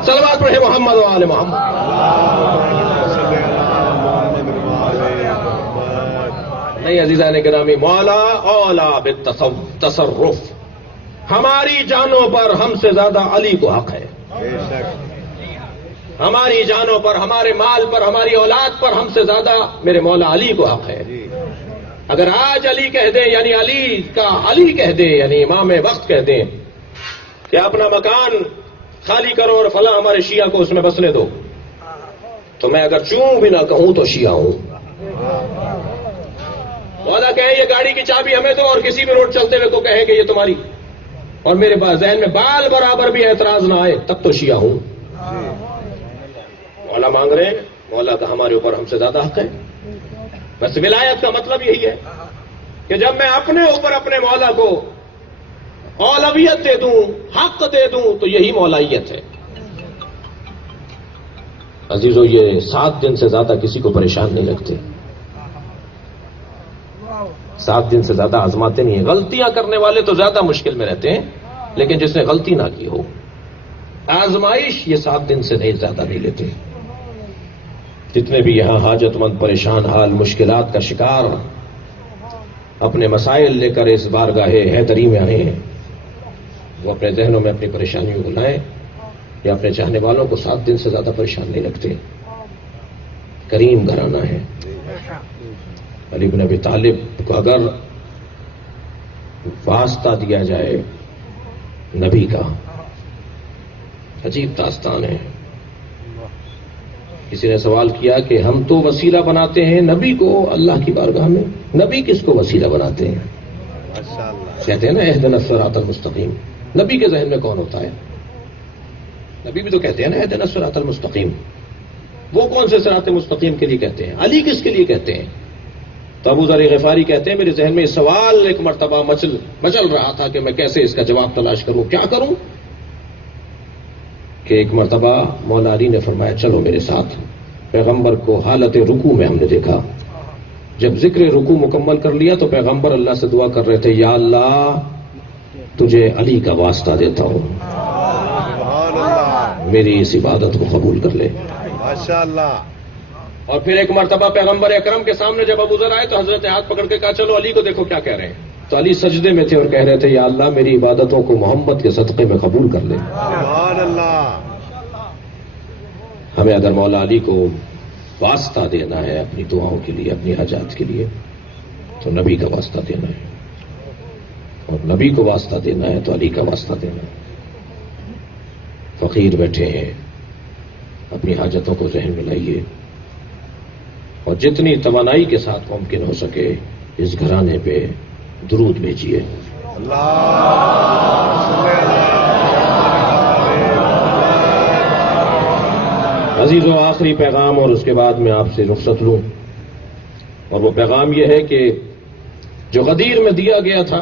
صلوات پڑھے محمد و آل محمد۔ نہیں عزیزان گرامی، مولا اولا بالتصرف، ہماری جانوں پر ہم سے زیادہ علی کو حق ہے، ہماری جانوں پر، ہمارے مال پر، ہماری اولاد پر ہم سے زیادہ میرے مولا علی کو حق ہے۔ اگر آج علی کہہ دیں، یعنی علی کا علی کہہ دیں، یعنی امام وقت کہہ دیں کہ اپنا مکان خالی کرو اور فلاں ہمارے شیعہ کو اس میں بسنے دو، تو میں اگر چوں بھی نہ کہوں تو شیعہ ہوں۔ مولا کہیں یہ گاڑی کی چابی ہمیں دو، اور کسی بھی روڈ چلتے ہوئے کو کہے کہ یہ تمہاری، اور میرے پاس ذہن میں بال برابر بھی اعتراض نہ آئے، تب تو شیعہ ہوں۔ مولا مانگ رہے ہیں، مولا کا ہمارے اوپر ہم سے زیادہ حق ہے۔ بس ولایت کا مطلب یہی ہے کہ جب میں اپنے اوپر اپنے مولا کو اولویت دے دوں، حق دے دوں، تو یہی مولائیت ہے۔ عزیزو، یہ 7 دن سے زیادہ کسی کو پریشان نہیں رکھتے، 7 دن سے زیادہ آزماتے نہیں ہیں۔ غلطیاں کرنے والے تو زیادہ مشکل میں رہتے ہیں، لیکن جس نے غلطی نہ کی ہو، آزمائش یہ 7 دن سے زیادہ نہیں لیتے۔ جتنے بھی یہاں حاجت مند، پریشان حال، مشکلات کا شکار، اپنے مسائل لے کر اس بارگاہ حیدری میں آئے ہیں، وہ اپنے ذہنوں میں اپنی پریشانیوں کو لائیں، یا اپنے چاہنے والوں کو 7 دن سے زیادہ پریشان نہیں رکھتے۔ کریم گھرانہ ہے۔ علی بن ابی طالب کو اگر واسطہ دیا جائے نبی کا، عجیب داستان ہے۔ کسی نے سوال کیا کہ ہم تو وسیلہ بناتے ہیں نبی کو اللہ کی بارگاہ میں، نبی کس کو وسیلہ بناتے ہیں؟ کہتے ہیں نا اہدنا الصراط المستقیم، نبی کے ذہن میں کون ہوتا ہے؟ نبی بھی تو کہتے ہیں نا اہدنا الصراط المستقیم، وہ کون سے صراط مستقیم کے لیے کہتے ہیں؟ علی کس کے لیے کہتے ہیں؟ تو ابو ذر غفاری کہتے ہیں میرے ذہن میں یہ سوال ایک مرتبہ مچل رہا تھا کہ میں کیسے اس کا جواب تلاش کروں، کیا کروں، کہ ایک مرتبہ مولا علی نے فرمایا چلو میرے ساتھ۔ پیغمبر کو حالت رکوع میں ہم نے دیکھا، جب ذکر رکوع مکمل کر لیا تو پیغمبر اللہ سے دعا کر رہے تھے، یا اللہ تجھے علی کا واسطہ دیتا ہوں، میری اس عبادت کو قبول کر لے۔ ماشاءاللہ۔ اور پھر ایک مرتبہ پیغمبر اکرم کے سامنے جب ابو ذر آئے تو حضرت ہاتھ پکڑ کے کہا چلو علی کو دیکھو کیا کہہ رہے ہیں۔ تو علی سجدے میں تھے اور کہہ رہے تھے یا اللہ میری عبادتوں کو محمد کے صدقے میں قبول کر لے. سبحان اللہ. ہمیں اگر مولا علی کو واسطہ دینا ہے اپنی دعاؤں کے لیے، اپنی حاجات کے لیے، تو نبی کا واسطہ دینا ہے، اور نبی کو واسطہ دینا ہے تو علی کا واسطہ دینا ہے. فقیر بیٹھے ہیں، اپنی حاجتوں کو ذہن میں لائیے، اور جتنی توانائی کے ساتھ ممکن ہو سکے اس گھرانے پہ درود بھیجیے. عزیزوں، آخری پیغام اور اس کے بعد میں آپ سے رخصت لوں، اور وہ پیغام یہ ہے کہ جو غدیر میں دیا گیا تھا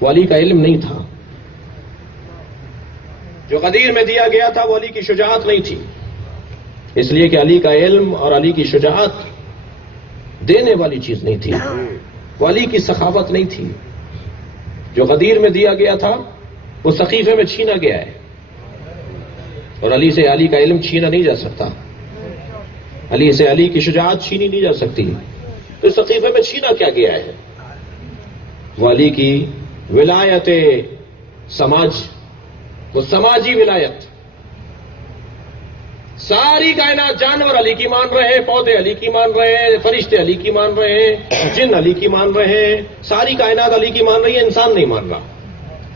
وہ علی کا علم نہیں تھا، جو غدیر میں دیا گیا تھا وہ علی کی شجاعت نہیں تھی، اس لیے کہ علی کا علم اور علی کی شجاعت دینے والی چیز نہیں تھی، وہ علی کی سخاوت نہیں تھی. جو غدیر میں دیا گیا تھا وہ سقیفے میں چھینا گیا ہے، اور علی سے علی کا علم چھینا نہیں جا سکتا، علی سے علی کی شجاعت چھینی نہیں جا سکتی. تو اس سقیفے میں چھینا کیا گیا ہے؟ وہ علی کی ولایت سماج، وہ سماجی ولایت. ساری کائنات، جانور علی کی مان رہے ہیں، پودے علی کی مان رہے ہیں، فرشتے علی کی مان رہے ہیں، جن علی کی مان رہے ہیں، ساری کائنات علی کی مان رہی ہے، انسان نہیں مان رہا.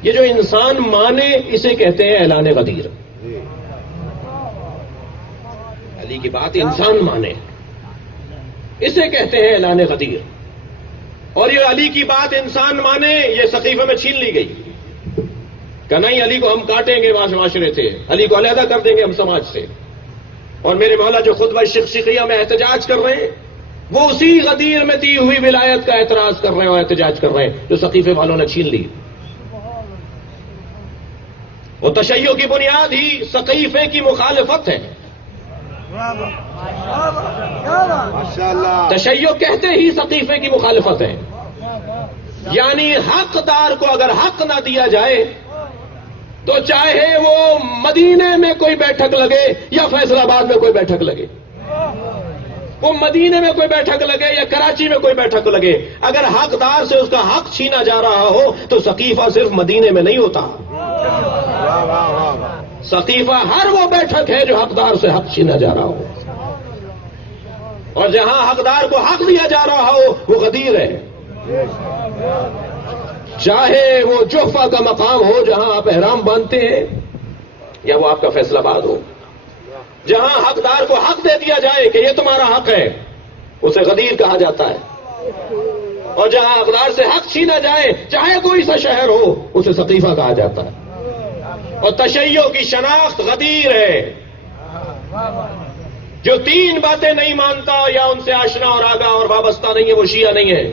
یہ جو انسان مانے اسے کہتے ہیں اعلان غدیر. علی کی بات انسان مانے اسے کہتے ہیں اعلان غدیر. اور یہ علی کی بات انسان مانے، یہ سقیفے میں چھین لی گئی کہ نہیں علی کو ہم کاٹیں گے معاشرے سے، علی کو علیحدہ کر دیں گے ہم سماج سے. اور میرے مولا جو خطبہ شقیقیہ میں احتجاج کر رہے ہیں وہ اسی غدیر میں دی ہوئی ولایت کا اعتراض کر رہے ہیں اور احتجاج کر رہے ہیں جو سقیفے والوں نے چھین لی. وہ تشیع کی بنیاد ہی سقیفے کی مخالفت ہے. ماشاءاللہ. تشیع کہتے ہی سقیفے کی مخالفت ہے، یعنی حقدار کو اگر حق نہ دیا جائے تو چاہے وہ مدینے میں کوئی بیٹھک لگے یا فیصل آباد میں کوئی بیٹھک لگے، وہ مدینے میں کوئی بیٹھک لگے یا کراچی میں کوئی بیٹھک لگے، اگر حقدار سے اس کا حق چھینا جا رہا ہو تو سقیفہ صرف مدینے میں نہیں ہوتا. سقیفہ ہر وہ بیٹھک ہے جو حقدار سے حق چھینا جا رہا ہو، اور جہاں حقدار کو حق دیا جا رہا ہو وہ غدیر ہے. چاہے وہ جوفہ کا مقام ہو جہاں آپ احرام باندھتے ہیں، یا وہ آپ کا فیصل آباد ہو، جہاں حقدار کو حق دے دیا جائے کہ یہ تمہارا حق ہے اسے غدیر کہا جاتا ہے، اور جہاں حقدار سے حق چھینا جائے چاہے کوئی سا شہر ہو اسے سقیفہ کہا جاتا ہے. اور تشیع کی شناخت غدیر ہے. جو تین باتیں نہیں مانتا یا ان سے آشنا اور آگاہ اور وابستہ نہیں ہے وہ شیعہ نہیں ہے.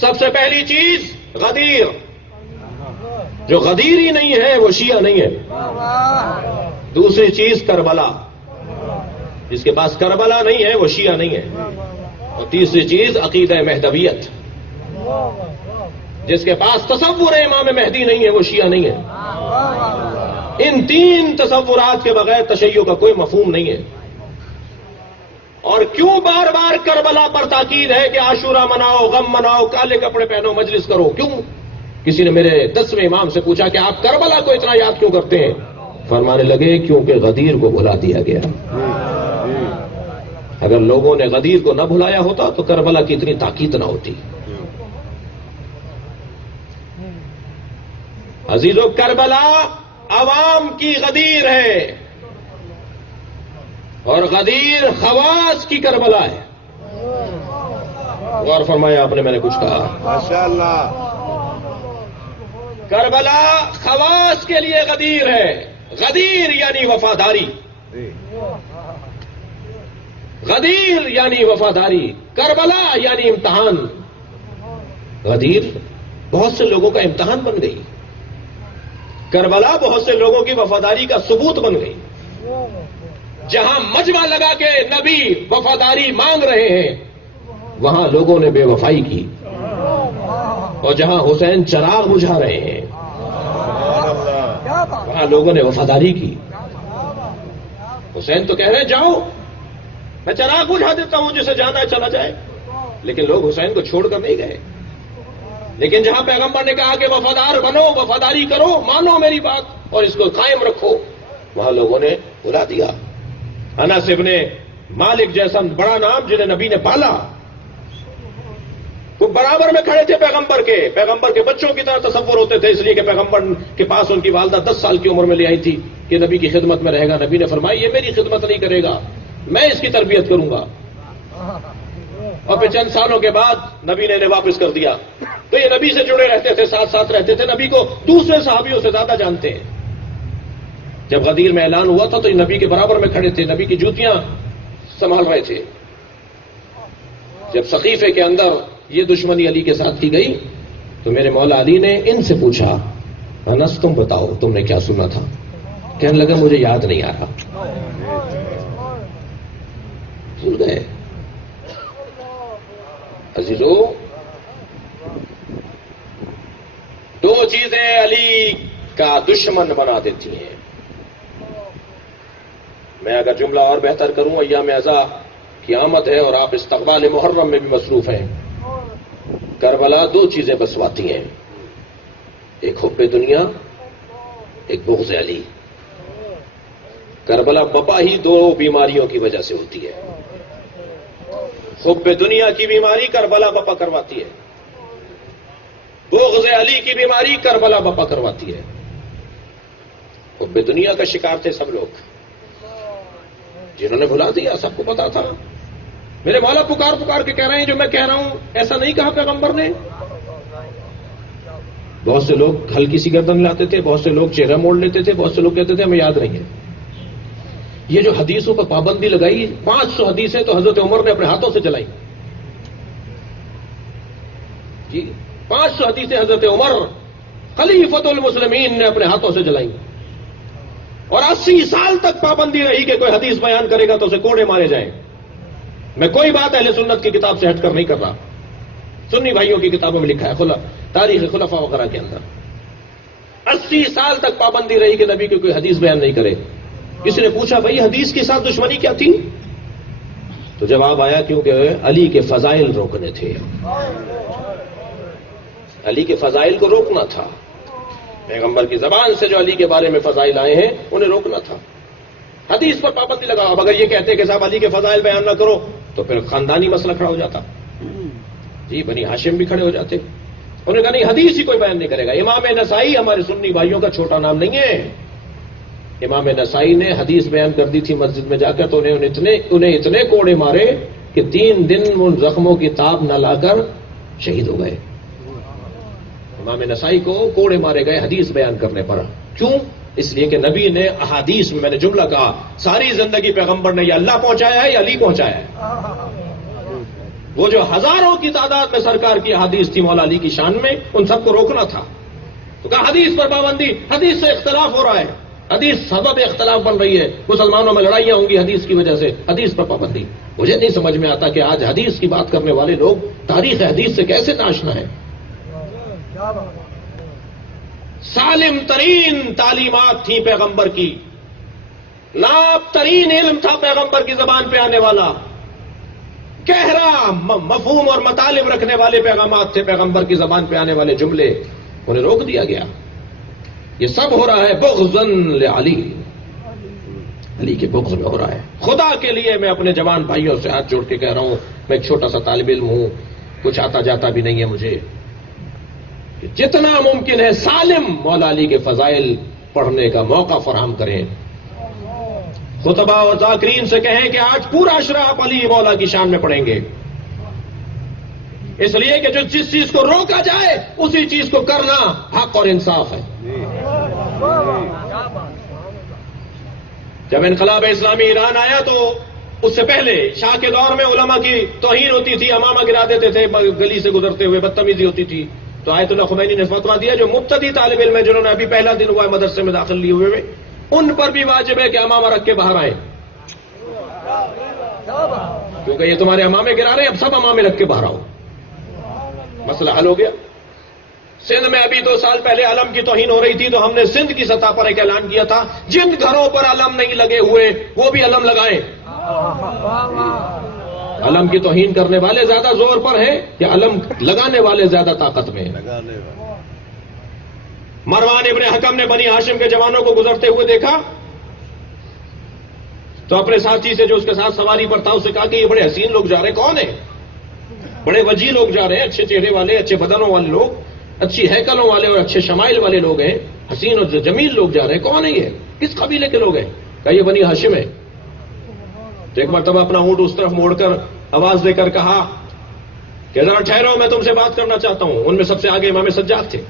سب سے پہلی چیز غدیر، جو غدیر ہی نہیں ہے وہ شیعہ نہیں ہے. دوسری چیز کربلا، جس کے پاس کربلا نہیں ہے وہ شیعہ نہیں ہے. اور تیسری چیز عقیدہ مہدویت، جس کے پاس تصور امام مہدی نہیں ہے وہ شیعہ نہیں ہے. ان تین تصورات کے بغیر تشیع کا کوئی مفہوم نہیں ہے. اور کیوں بار بار کربلا پر تاکید ہے کہ عاشورہ مناؤ، غم مناؤ، کالے کپڑے پہنو، مجلس کرو؟ کیوں؟ کسی نے میرے 10ویں امام سے پوچھا کہ آپ کربلا کو اتنا یاد کیوں کرتے ہیں؟ فرمانے لگے کیونکہ غدیر کو بھلا دیا گیا. اگر لوگوں نے غدیر کو نہ بھلایا ہوتا تو کربلا کی اتنی تاکید نہ ہوتی. عزیزو، کربلا عوام کی غدیر ہے، اور غدیر خواص کی کربلا ہے. غور فرمایا آپ نے، میں نے کچھ کہا؟ ماشاءاللہ. کربلا خواص کے لیے غدیر ہے. غدیر یعنی وفاداری، غدیر یعنی وفاداری، کربلا یعنی امتحان. غدیر بہت سے لوگوں کا امتحان بن گئی، کربلا بہت سے لوگوں کی وفاداری کا ثبوت بن گئی. جہاں مجمع لگا کے نبی وفاداری مانگ رہے ہیں وہاں لوگوں نے بے وفائی کی، اور جہاں حسین چراغ بجھا رہے ہیں وہاں لوگوں نے وفاداری کی. حسین تو کہہ رہے ہیں جاؤ میں چراغ بجھا دیتا ہوں، جسے جانا ہے چلا جائے، لیکن لوگ حسین کو چھوڑ کر نہیں گئے. لیکن جہاں پیغمبر نے کہا کہ وفادار بنو، وفاداری کرو، مانو میری بات اور اس کو قائم رکھو، وہاں لوگوں نے بلا دیا۔ انس ابن مالک جیسا بڑا نام جنہیں نبی نے پالا، وہ برابر میں کھڑے تھے پیغمبر کے بچوں کی طرح تصور ہوتے تھے، اس لیے کہ پیغمبر کے پاس ان کی والدہ 10 سال کی عمر میں لے آئی تھی کہ نبی کی خدمت میں رہے گا۔ نبی نے فرمایا یہ میری خدمت نہیں کرے گا، میں اس کی تربیت کروں گا، اور پھر چند سالوں کے بعد نبی نے انہیں واپس کر دیا۔ تو یہ نبی سے جڑے رہتے تھے، ساتھ ساتھ رہتے تھے، نبی کو دوسرے صحابیوں سے زیادہ جانتے ہیں۔ جب غدیر میں اعلان ہوا تھا تو یہ نبی کے برابر میں کھڑے تھے، نبی کی جوتیاں سنبھال رہے تھے۔ جب سقیفے کے اندر یہ دشمنی علی کے ساتھ کی گئی تو میرے مولا علی نے ان سے پوچھا، انس تم بتاؤ تم نے کیا سنا تھا؟ کہنے لگا مجھے یاد نہیں آ رہا، بھول گئے۔ عزیزو، دو چیزیں علی کا دشمن بنا دیتی ہیں۔ میں اگر جملہ اور بہتر کروں، ایام اعزا کی آمد ہے اور آپ استقبال محرم میں بھی مصروف ہیں۔ کربلا دو چیزیں بسواتی ہیں، ایک حب دنیا، ایک بغض علی۔ کربلا بپا ہی دو بیماریوں کی وجہ سے ہوتی ہے۔ حب دنیا کی بیماری کربلا بپا کرواتی ہے، بغض علی کی بیماری کربلا بپا کرواتی ہے۔ حب دنیا کا شکار تھے سب لوگ، جنہوں نے بھلا دیا، سب کو پتا تھا۔ میرے مولا پکار پکار کے کہہ رہے ہیں جو میں کہہ رہا ہوں ایسا نہیں کہا پیغمبر نے۔ بہت سے لوگ ہلکی سی گردن لاتے تھے، بہت سے لوگ چہرہ موڑ لیتے تھے، بہت سے لوگ کہتے تھے ہمیں یاد نہیں ہے۔ یہ جو حدیثوں پر پابندی لگائی، 500 حدیثیں تو حضرت عمر نے اپنے ہاتھوں سے چلائی۔ جی 500 حدیثیں حضرت عمر خلیفۃ المسلمین نے اپنے ہاتھوں سے جلائی، اور 80 سال تک پابندی رہی کہ کوئی حدیث بیان کرے گا تو اسے کوڑے مارے جائیں۔ میں کوئی بات اہل سنت کی کتاب سے ہٹ کر نہیں کر رہا، سنی بھائیوں کی کتابوں میں لکھا ہے، تاریخ خلفاء وغیرہ کے اندر 80 سال تک پابندی رہی کہ نبی کی کوئی حدیث بیان نہیں کرے۔ کسی نے پوچھا بھائی حدیث کے ساتھ دشمنی کیا تھی؟ تو جواب آیا کیونکہ علی کے فضائل روکنے تھے، علی کے فضائل کو روکنا تھا۔ پیغمبر کی زبان سے جو علی کے بارے میں فضائل آئے ہیں انہیں روکنا تھا، حدیث پر پابندی لگا۔ اب اگر یہ کہتے کہ صاحب علی کے فضائل بیان نہ کرو تو پھر خاندانی مسئلہ کھڑا ہو جاتا، جی بنی ہاشم بھی کھڑے ہو جاتے۔ انہوں نے کہا نہیں حدیث ہی کوئی بیان نہیں کرے گا۔ امام نسائی ہمارے سنی بھائیوں کا چھوٹا نام نہیں ہے، امام نسائی نے حدیث بیان کر دی تھی مسجد میں جا کر، تو انہیں اتنے کوڑے مارے کہ 3 دن ان زخموں کی تاب نہ لا کر شہید ہو گئے۔ امام نسائی کو کوڑے مارے گئے حدیث بیان کرنے پر۔ کیوں؟ اس لیے کہ نبی نے احادیث میں نے جملہ کہا، ساری زندگی پیغمبر نے یا اللہ پہنچایا ہے یا علی پہنچایا ہے۔ وہ جو ہزاروں کی تعداد میں سرکار کی احادیث تھی مولا علی کی شان میں، ان سب کو روکنا تھا۔ تو کہا حدیث پر پابندی، حدیث سے اختلاف ہو رہا ہے، حدیث سبب اختلاف بن رہی ہے، مسلمانوں میں لڑائیاں ہوں گی حدیث کی وجہ سے، حدیث پر پابندی۔ مجھے نہیں سمجھ میں آتا کہ آج حدیث کی بات کرنے والے لوگ تاریخ حدیث سے کیسے ناشنا ہیں۔ سالم ترین تعلیمات تھیں پیغمبر کی، ناب ترین علم تھا پیغمبر کی زبان پہ آنے والا، گہرا مفہوم اور مطالب رکھنے والے پیغامات تھے پیغمبر کی زبان پہ آنے والے جملے، انہیں روک دیا گیا۔ یہ سب ہو رہا ہے بغضاً لعلی، علی کے بغض میں ہو رہا ہے۔ خدا کے لیے میں اپنے جوان بھائیوں سے ہاتھ جوڑ کے کہہ رہا ہوں، میں ایک چھوٹا سا طالب علم ہوں، کچھ آتا جاتا بھی نہیں ہے مجھے، جتنا ممکن ہے سالم مولا علی کے فضائل پڑھنے کا موقع فراہم کریں۔ خطبہ اور ذاکرین سے کہیں کہ آج پورا اشرا آپ علی مولا کی شان میں پڑھیں گے، اس لیے کہ جس چیز کو روکا جائے اسی چیز کو کرنا حق اور انصاف ہے۔ جب انقلاب اسلامی ایران آیا تو اس سے پہلے شاہ کے دور میں علماء کی توہین ہوتی تھی، امامہ گرا دیتے تھے گلی سے گزرتے ہوئے، بدتمیزی ہوتی تھی۔ تو آیت اللہ خمینی نے فتویٰ دیا جو مبتدی طالب علم ہیں، جنہوں نے ابھی پہلا دن ہوا ہے مدرسے میں داخل لیے ہوئے، ان پر بھی واجب ہے کہ امامہ رکھ کے باہر آئیں، کیونکہ یہ تمہارے امامے گرا رہے ہیں، اب سب امامے رکھ کے باہر آؤ۔ مسئلہ حل ہو گیا۔ سندھ میں ابھی 2 سال پہلے علم کی توہین ہو رہی تھی تو ہم نے سندھ کی سطح پر ایک اعلان کیا تھا، جن گھروں پر علم نہیں لگے ہوئے وہ بھی علم لگائیں۔ علم کی توہین کرنے والے زیادہ زور پر ہیں یا علم لگانے والے زیادہ طاقت میں ہیں؟ لگانے والا. مروان ابن حکم نے بنی ہاشم کے جوانوں کو گزرتے ہوئے دیکھا تو اپنے ساتھی سے جو اس کے ساتھ سواری پر تھا اسے کہا کہ یہ بڑے حسین لوگ جا رہے ہیں، کون ہیں؟ بڑے وجیح لوگ جا رہے ہیں، اچھے چہرے والے، اچھے بدنوں والے لوگ، اچھی ہیکلوں والے اور اچھے شمائل والے لوگ ہیں، حسین اور جمیل لوگ جا رہے ہیں، کون ہے یہ؟ کس قبیلے کے لوگ ہیں؟ کہا یہ بنی ہاشم ہے. تو ایک مرتبہ اپنا اونٹ اس طرف موڑ کر آواز دے کر کہا کہ ذرا ٹھہرو، میں تم سے بات کرنا چاہتا ہوں. ان میں سب سے آگے امام سجاد تھے.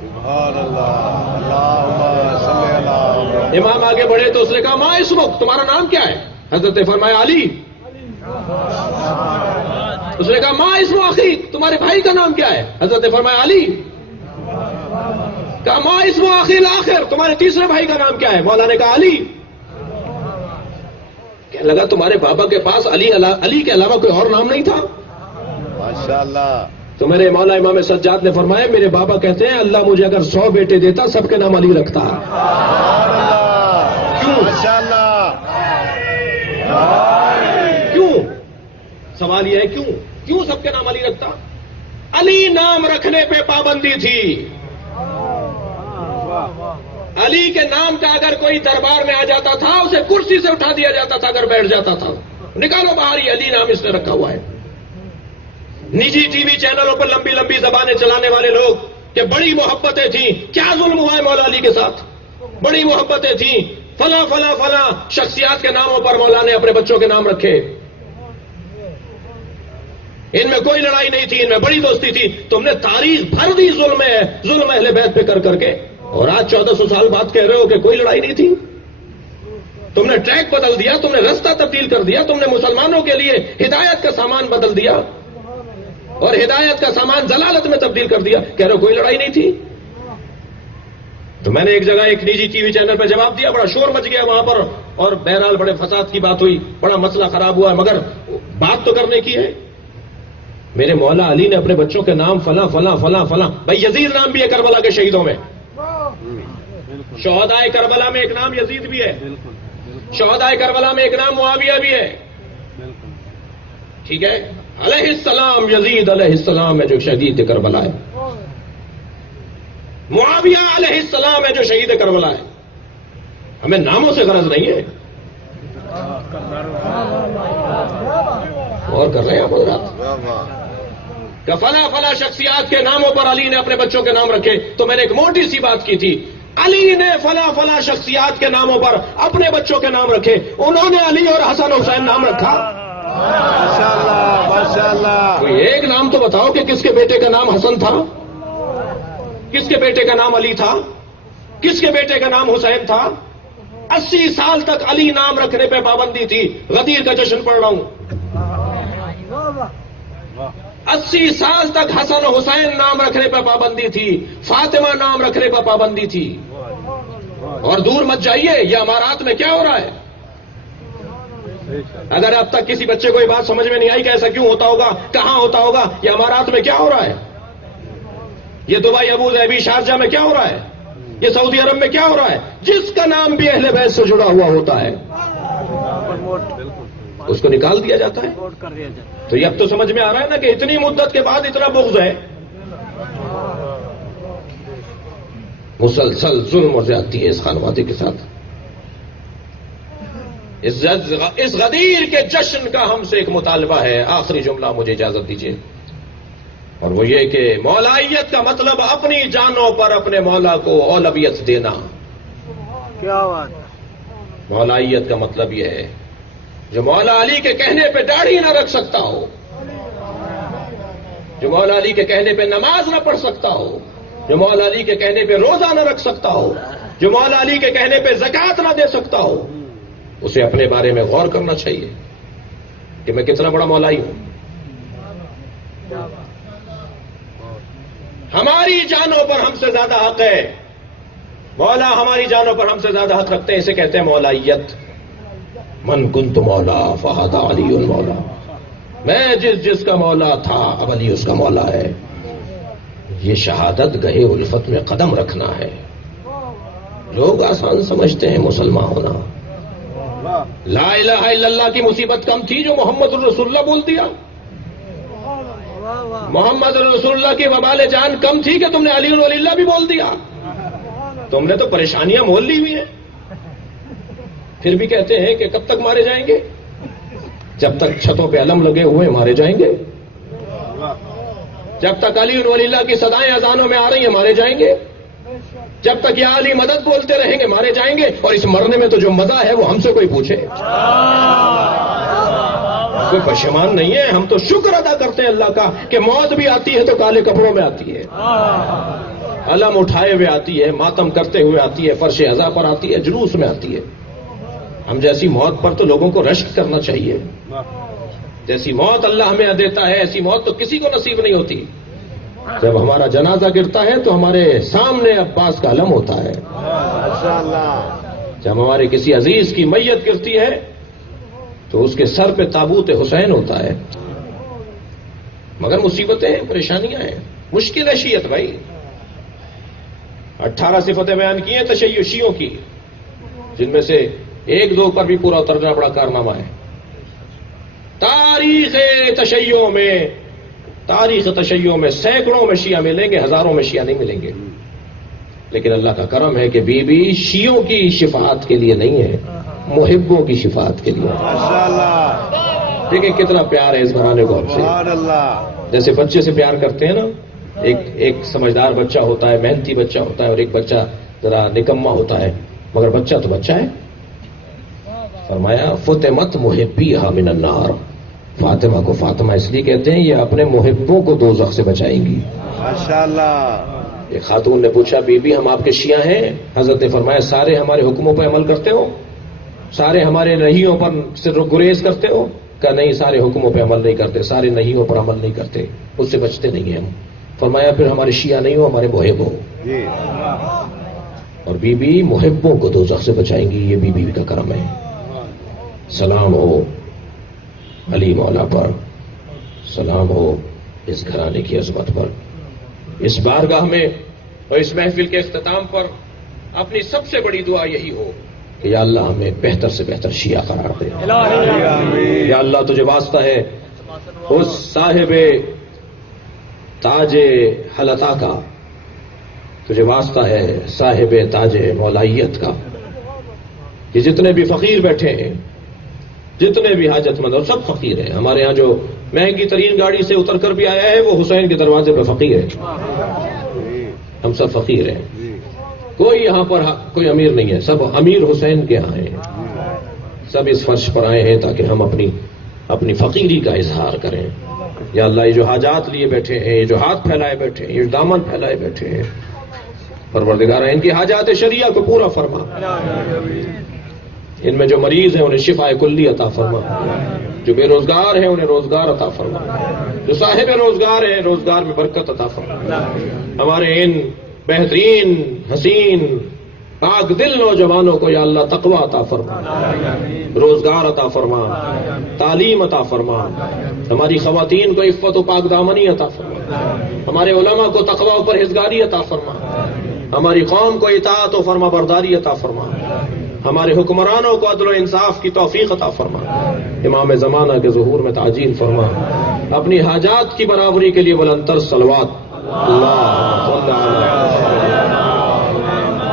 سبحان اللہ. اللہم صلی اللہ. امام آگے بڑھے تو اس نے کہا ماں اس وقت تمہارا نام کیا ہے؟ حضرت نے فرمایا علی. اس نے کہا ماں اس اخی تمہارے بھائی کا نام کیا ہے؟ حضرت نے فرمایا علی. کہا ماں اس اخی الاخر تمہارے تیسرے بھائی کا نام کیا ہے؟ مولا نے کہا علی. کہنے لگا تمہارے بابا کے پاس علی کے علاوہ کوئی اور نام نہیں تھا؟ ماشاءاللہ. تو میرے مولا امام سجاد نے فرمایا میرے بابا کہتے ہیں اللہ مجھے اگر 100 بیٹے دیتا سب کے نام علی رکھتا. کیوں؟ ماشاءاللہ. کیوں؟ سوال یہ ہے کیوں سب کے نام علی رکھتا؟ علی نام رکھنے پہ پابندی تھی. علی کے نام کا اگر کوئی دربار میں آ جاتا تھا اسے کرسی سے اٹھا دیا جاتا تھا اگر بیٹھ جاتا تھا. نکالو باہر یہ علی نام اس نے رکھا ہوا ہے. نجی ٹی وی چینلوں پر لمبی لمبی زبانیں چلانے والے لوگ کہ بڑی محبتیں تھیں، کیا ظلم ہوا ہے مولا علی کے ساتھ؟ بڑی محبتیں تھیں، فلاں فلاں فلاں شخصیات کے ناموں پر مولا نے اپنے بچوں کے نام رکھے. ان میں کوئی لڑائی نہیں تھی، ان میں بڑی دوستی تھی. تم نے تاریخ بھر دی ظلم اہل بیت پہ کر کے، اور آج 1400 سال بعد کہہ رہے ہو کہ کوئی لڑائی نہیں تھی. تم نے ٹریک بدل دیا، تم نے رستہ تبدیل کر دیا، تم نے مسلمانوں کے لیے ہدایت کا سامان بدل دیا اور ہدایت کا سامان ضلالت میں تبدیل کر دیا. کہہ رہے ہو کوئی لڑائی نہیں تھی. تو میں نے ایک جگہ ایک نجی ٹی وی چینل پہ جواب دیا، بڑا شور مچ گیا وہاں پر، اور بہرحال بڑے فساد کی بات ہوئی، بڑا مسئلہ خراب ہوا، مگر بات تو کرنے کی ہے. میرے مولا علی نے اپنے بچوں کے نام فلاں فلاں فلاں فلاں، بھائی یزید نام بھی ہے کربلا کے شہیدوں میں. شہدائے کربلا میں ایک نام یزید بھی ہے، شہدائے کربلا میں ایک نام معاویہ بھی ہے. ٹھیک ہے، علیہ السلام یزید علیہ السلام ہے جو شہید کربلا ہے، معاویہ علیہ السلام ہے جو شہید کربلا ہے. ہمیں ناموں سے غرض نہیں ہے. اور کر رہے ہیں آپ حضرات کہ فلاں فلاں شخصیات کے ناموں پر علی نے اپنے بچوں کے نام رکھے. تو میں نے ایک موٹی سی بات کی تھی، علی نے فلاں فلاں شخصیات کے ناموں پر اپنے بچوں کے نام رکھے. انہوں نے علی اور حسن حسین نام رکھا. ماشاءاللہ. ماشاءاللہ. کوئی ایک نام تو بتاؤ کہ کس کے بیٹے کا نام حسن تھا، کس کے بیٹے کا نام علی تھا، کس کے بیٹے کا نام حسین تھا. 80 سال تک علی نام رکھنے پہ پابندی تھی. غدیر کا جشن پڑھ رہا ہوں. 80 سال تک حسن و حسین نام رکھنے پہ پابندی تھی، فاطمہ نام رکھنے پہ پابندی تھی. اور دور مت جائیے، یہ امارات میں کیا ہو رہا ہے. اگر اب تک کسی بچے کو یہ بات سمجھ میں نہیں آئی کہ ایسا کیوں ہوتا ہوگا، کہاں ہوتا ہوگا، یہ امارات میں کیا ہو رہا ہے، یہ دبئی ابو ظبی شارجہ میں کیا ہو رہا ہے، یہ سعودی عرب میں کیا ہو رہا ہے. جس کا نام بھی اہل بیت سے جڑا ہوا ہوتا ہے اس کو نکال دیا جاتا ہے. تو یہ اب تو سمجھ میں آ رہا ہے نا کہ اتنی مدت کے بعد اتنا بغض ہے. مسلسل ظلم اور زیادتی ہے اس خانوادے کے ساتھ. اس غدیر کے جشن کا ہم سے ایک مطالبہ ہے. آخری جملہ مجھے اجازت دیجیے، اور وہ یہ کہ مولائیت کا مطلب اپنی جانوں پر اپنے مولا کو اولویت دینا. کیا بات. مولائیت کا مطلب یہ ہے جو مولا علی کے کہنے پہ داڑھی نہ رکھ سکتا ہو، جو مولا علی کے کہنے پہ نماز نہ پڑھ سکتا ہو، جو مولا علی کے کہنے پہ روزہ نہ رکھ سکتا ہو، جو مولا علی کے کہنے پہ زکوٰۃ نہ دے سکتا ہو، اسے اپنے بارے میں غور کرنا چاہیے کہ میں کتنا بڑا مولائی ہوں. ہماری جانوں پر ہم سے زیادہ حق ہے. مولا ہماری جانوں پر ہم سے زیادہ حق رکھتے ہیں، اسے کہتے ہیں مولائیت. من کنت مولا فہذا علی المولا. میں جس کا مولا تھا اب علی اس کا مولا ہے. یہ شہادت گہے الفت میں قدم رکھنا ہے. لوگ آسان سمجھتے ہیں مسلمان ہونا، لا الہ الا اللہ کی مصیبت کم تھی جو محمد رسول اللہ بول دیا؟ محمد رسول اللہ کی وبال جان کم تھی کہ تم نے علی ولی اللہ بھی بول دیا؟ تم نے تو پریشانیاں مول لی ہوئی ہیں، پھر بھی کہتے ہیں کہ کب تک مارے جائیں گے؟ جب تک چھتوں پہ علم لگے ہوئے مارے جائیں گے، جب تک علی ولی اللہ کی صدائیں اذانوں میں آ رہی ہیں مارے جائیں گے، جب تک یا علی مدد بولتے رہیں گے مارے جائیں گے، اور اس مرنے میں تو جو مزہ ہے وہ ہم سے کوئی پوچھے؟ کوئی پشیمان نہیں ہے، ہم تو شکر ادا کرتے ہیں اللہ کا کہ موت بھی آتی ہے تو کالے کپڑوں میں آتی ہے، علم اٹھائے ہوئے آتی ہے، ماتم کرتے ہوئے آتی ہے، فرش عزا پر آتی ہے، جلوس میں آتی ہے۔ ہم جیسی موت پر تو لوگوں کو رشک کرنا چاہیے، جیسی موت اللہ ہمیں دیتا ہے ایسی موت تو کسی کو نصیب نہیں ہوتی۔ جب ہمارا جنازہ گرتا ہے تو ہمارے سامنے عباس کا علم ہوتا ہے، جب ہمارے کسی عزیز کی میت گرتی ہے تو اس کے سر پہ تابوت حسین ہوتا ہے۔ مگر مصیبتیں ہیں، پریشانیاں ہیں، مشکل ہے شیعت بھائی۔ 18 صفتیں بیان کی ہیں تشیعیوں کی، جن میں سے ایک دو پر بھی پورا اترنا بڑا کارنامہ ہے۔ تاریخ تشیعوں میں سینکڑوں میں شیعہ ملیں گے، ہزاروں میں شیعہ نہیں ملیں گے، لیکن اللہ کا کرم ہے کہ بی بی شیعوں کی شفاعت کے لیے نہیں ہے، محبوں کی شفاعت کے لیے۔ دیکھیں کتنا پیار ہے اس گھرانے کو ہم سے، جیسے بچے سے پیار کرتے ہیں نا، ایک سمجھدار بچہ ہوتا ہے، محنتی بچہ ہوتا ہے، اور ایک بچہ ذرا نکما ہوتا ہے، مگر بچہ تو بچہ ہے۔ فرمایا فطمت محبیہا من النار، فاطمہ کو فاطمہ اس لیے کہتے ہیں یہ اپنے محبوں کو دوزخ سے بچائیں گی۔ ایک خاتون نے پوچھا بی بی ہم آپ کے شیعہ ہیں؟ حضرت نے فرمایا سارے ہمارے حکموں پر عمل کرتے ہو؟ سارے ہمارے نہیوں پر صرف گریز کرتے ہو؟ کہا نہیں، سارے حکموں پہ عمل نہیں کرتے، سارے نہیوں پر عمل نہیں کرتے، اس سے بچتے نہیں ہیں ہم۔ فرمایا پھر ہمارے شیعہ نہیں ہو، ہمارے محب ہو۔ اور بی بی محبوں کو دوزخ سے بچائیں گی، یہ بی بی کا کرم ہے۔ سلام ہو علی مولا پر، سلام ہو اس گھرانے کی عظمت پر۔ اس بارگاہ میں اور اس محفل کے اختتام پر اپنی سب سے بڑی دعا یہی ہو کہ یا اللہ ہمیں بہتر سے بہتر شیعہ قرار دے۔ یا اللہ تجھے واسطہ ہے اس صاحب تاج حلتا کا، تجھے واسطہ ہے صاحب تاج مولائیت کا، یہ جتنے بھی فقیر بیٹھے ہیں، جتنے بھی حاجت مند، اور سب فقیر ہیں۔ ہمارے ہاں جو مہنگی ترین گاڑی سے اتر کر بھی آیا ہے وہ حسین کے دروازے پہ فقیر ہے، ہم سب فقیر ہیں، کوئی یہاں پر کوئی امیر نہیں ہے، سب امیر حسین کے ہاں ہیں، سب اس فرش پر آئے ہیں تاکہ ہم اپنی فقیری کا اظہار کریں۔ یا اللہ یہ جو حاجات لیے بیٹھے ہیں، یہ جو ہاتھ پھیلائے بیٹھے ہیں، یہ دامن پھیلائے بیٹھے ہیں، پروردگارہ ان کی حاجات شریعہ کو پورا فرما، ان میں جو مریض ہیں انہیں شفا کلی عطا فرما، جو بے روزگار ہیں انہیں روزگار عطا فرما، جو صاحب روزگار ہیں روزگار میں برکت عطا فرما۔ ہمارے ان بہترین حسین پاک دل نوجوانوں کو یا اللہ تقوی عطا فرما، روزگار عطا فرما، تعلیم عطا فرما، ہماری خواتین کو عفت و پاک دامنی عطا فرما، ہمارے علماء کو تقوی و پرہیزگاری عطا فرما، ہماری قوم کو اطاعت و فرما برداری عطا فرما، ہمارے حکمرانوں کو عدل و انصاف کی توفیق عطا فرما، امام زمانہ کے ظہور میں تعجیل فرما، اپنی حاجات کی برابری کے لیے بلند تر صلوات اللہ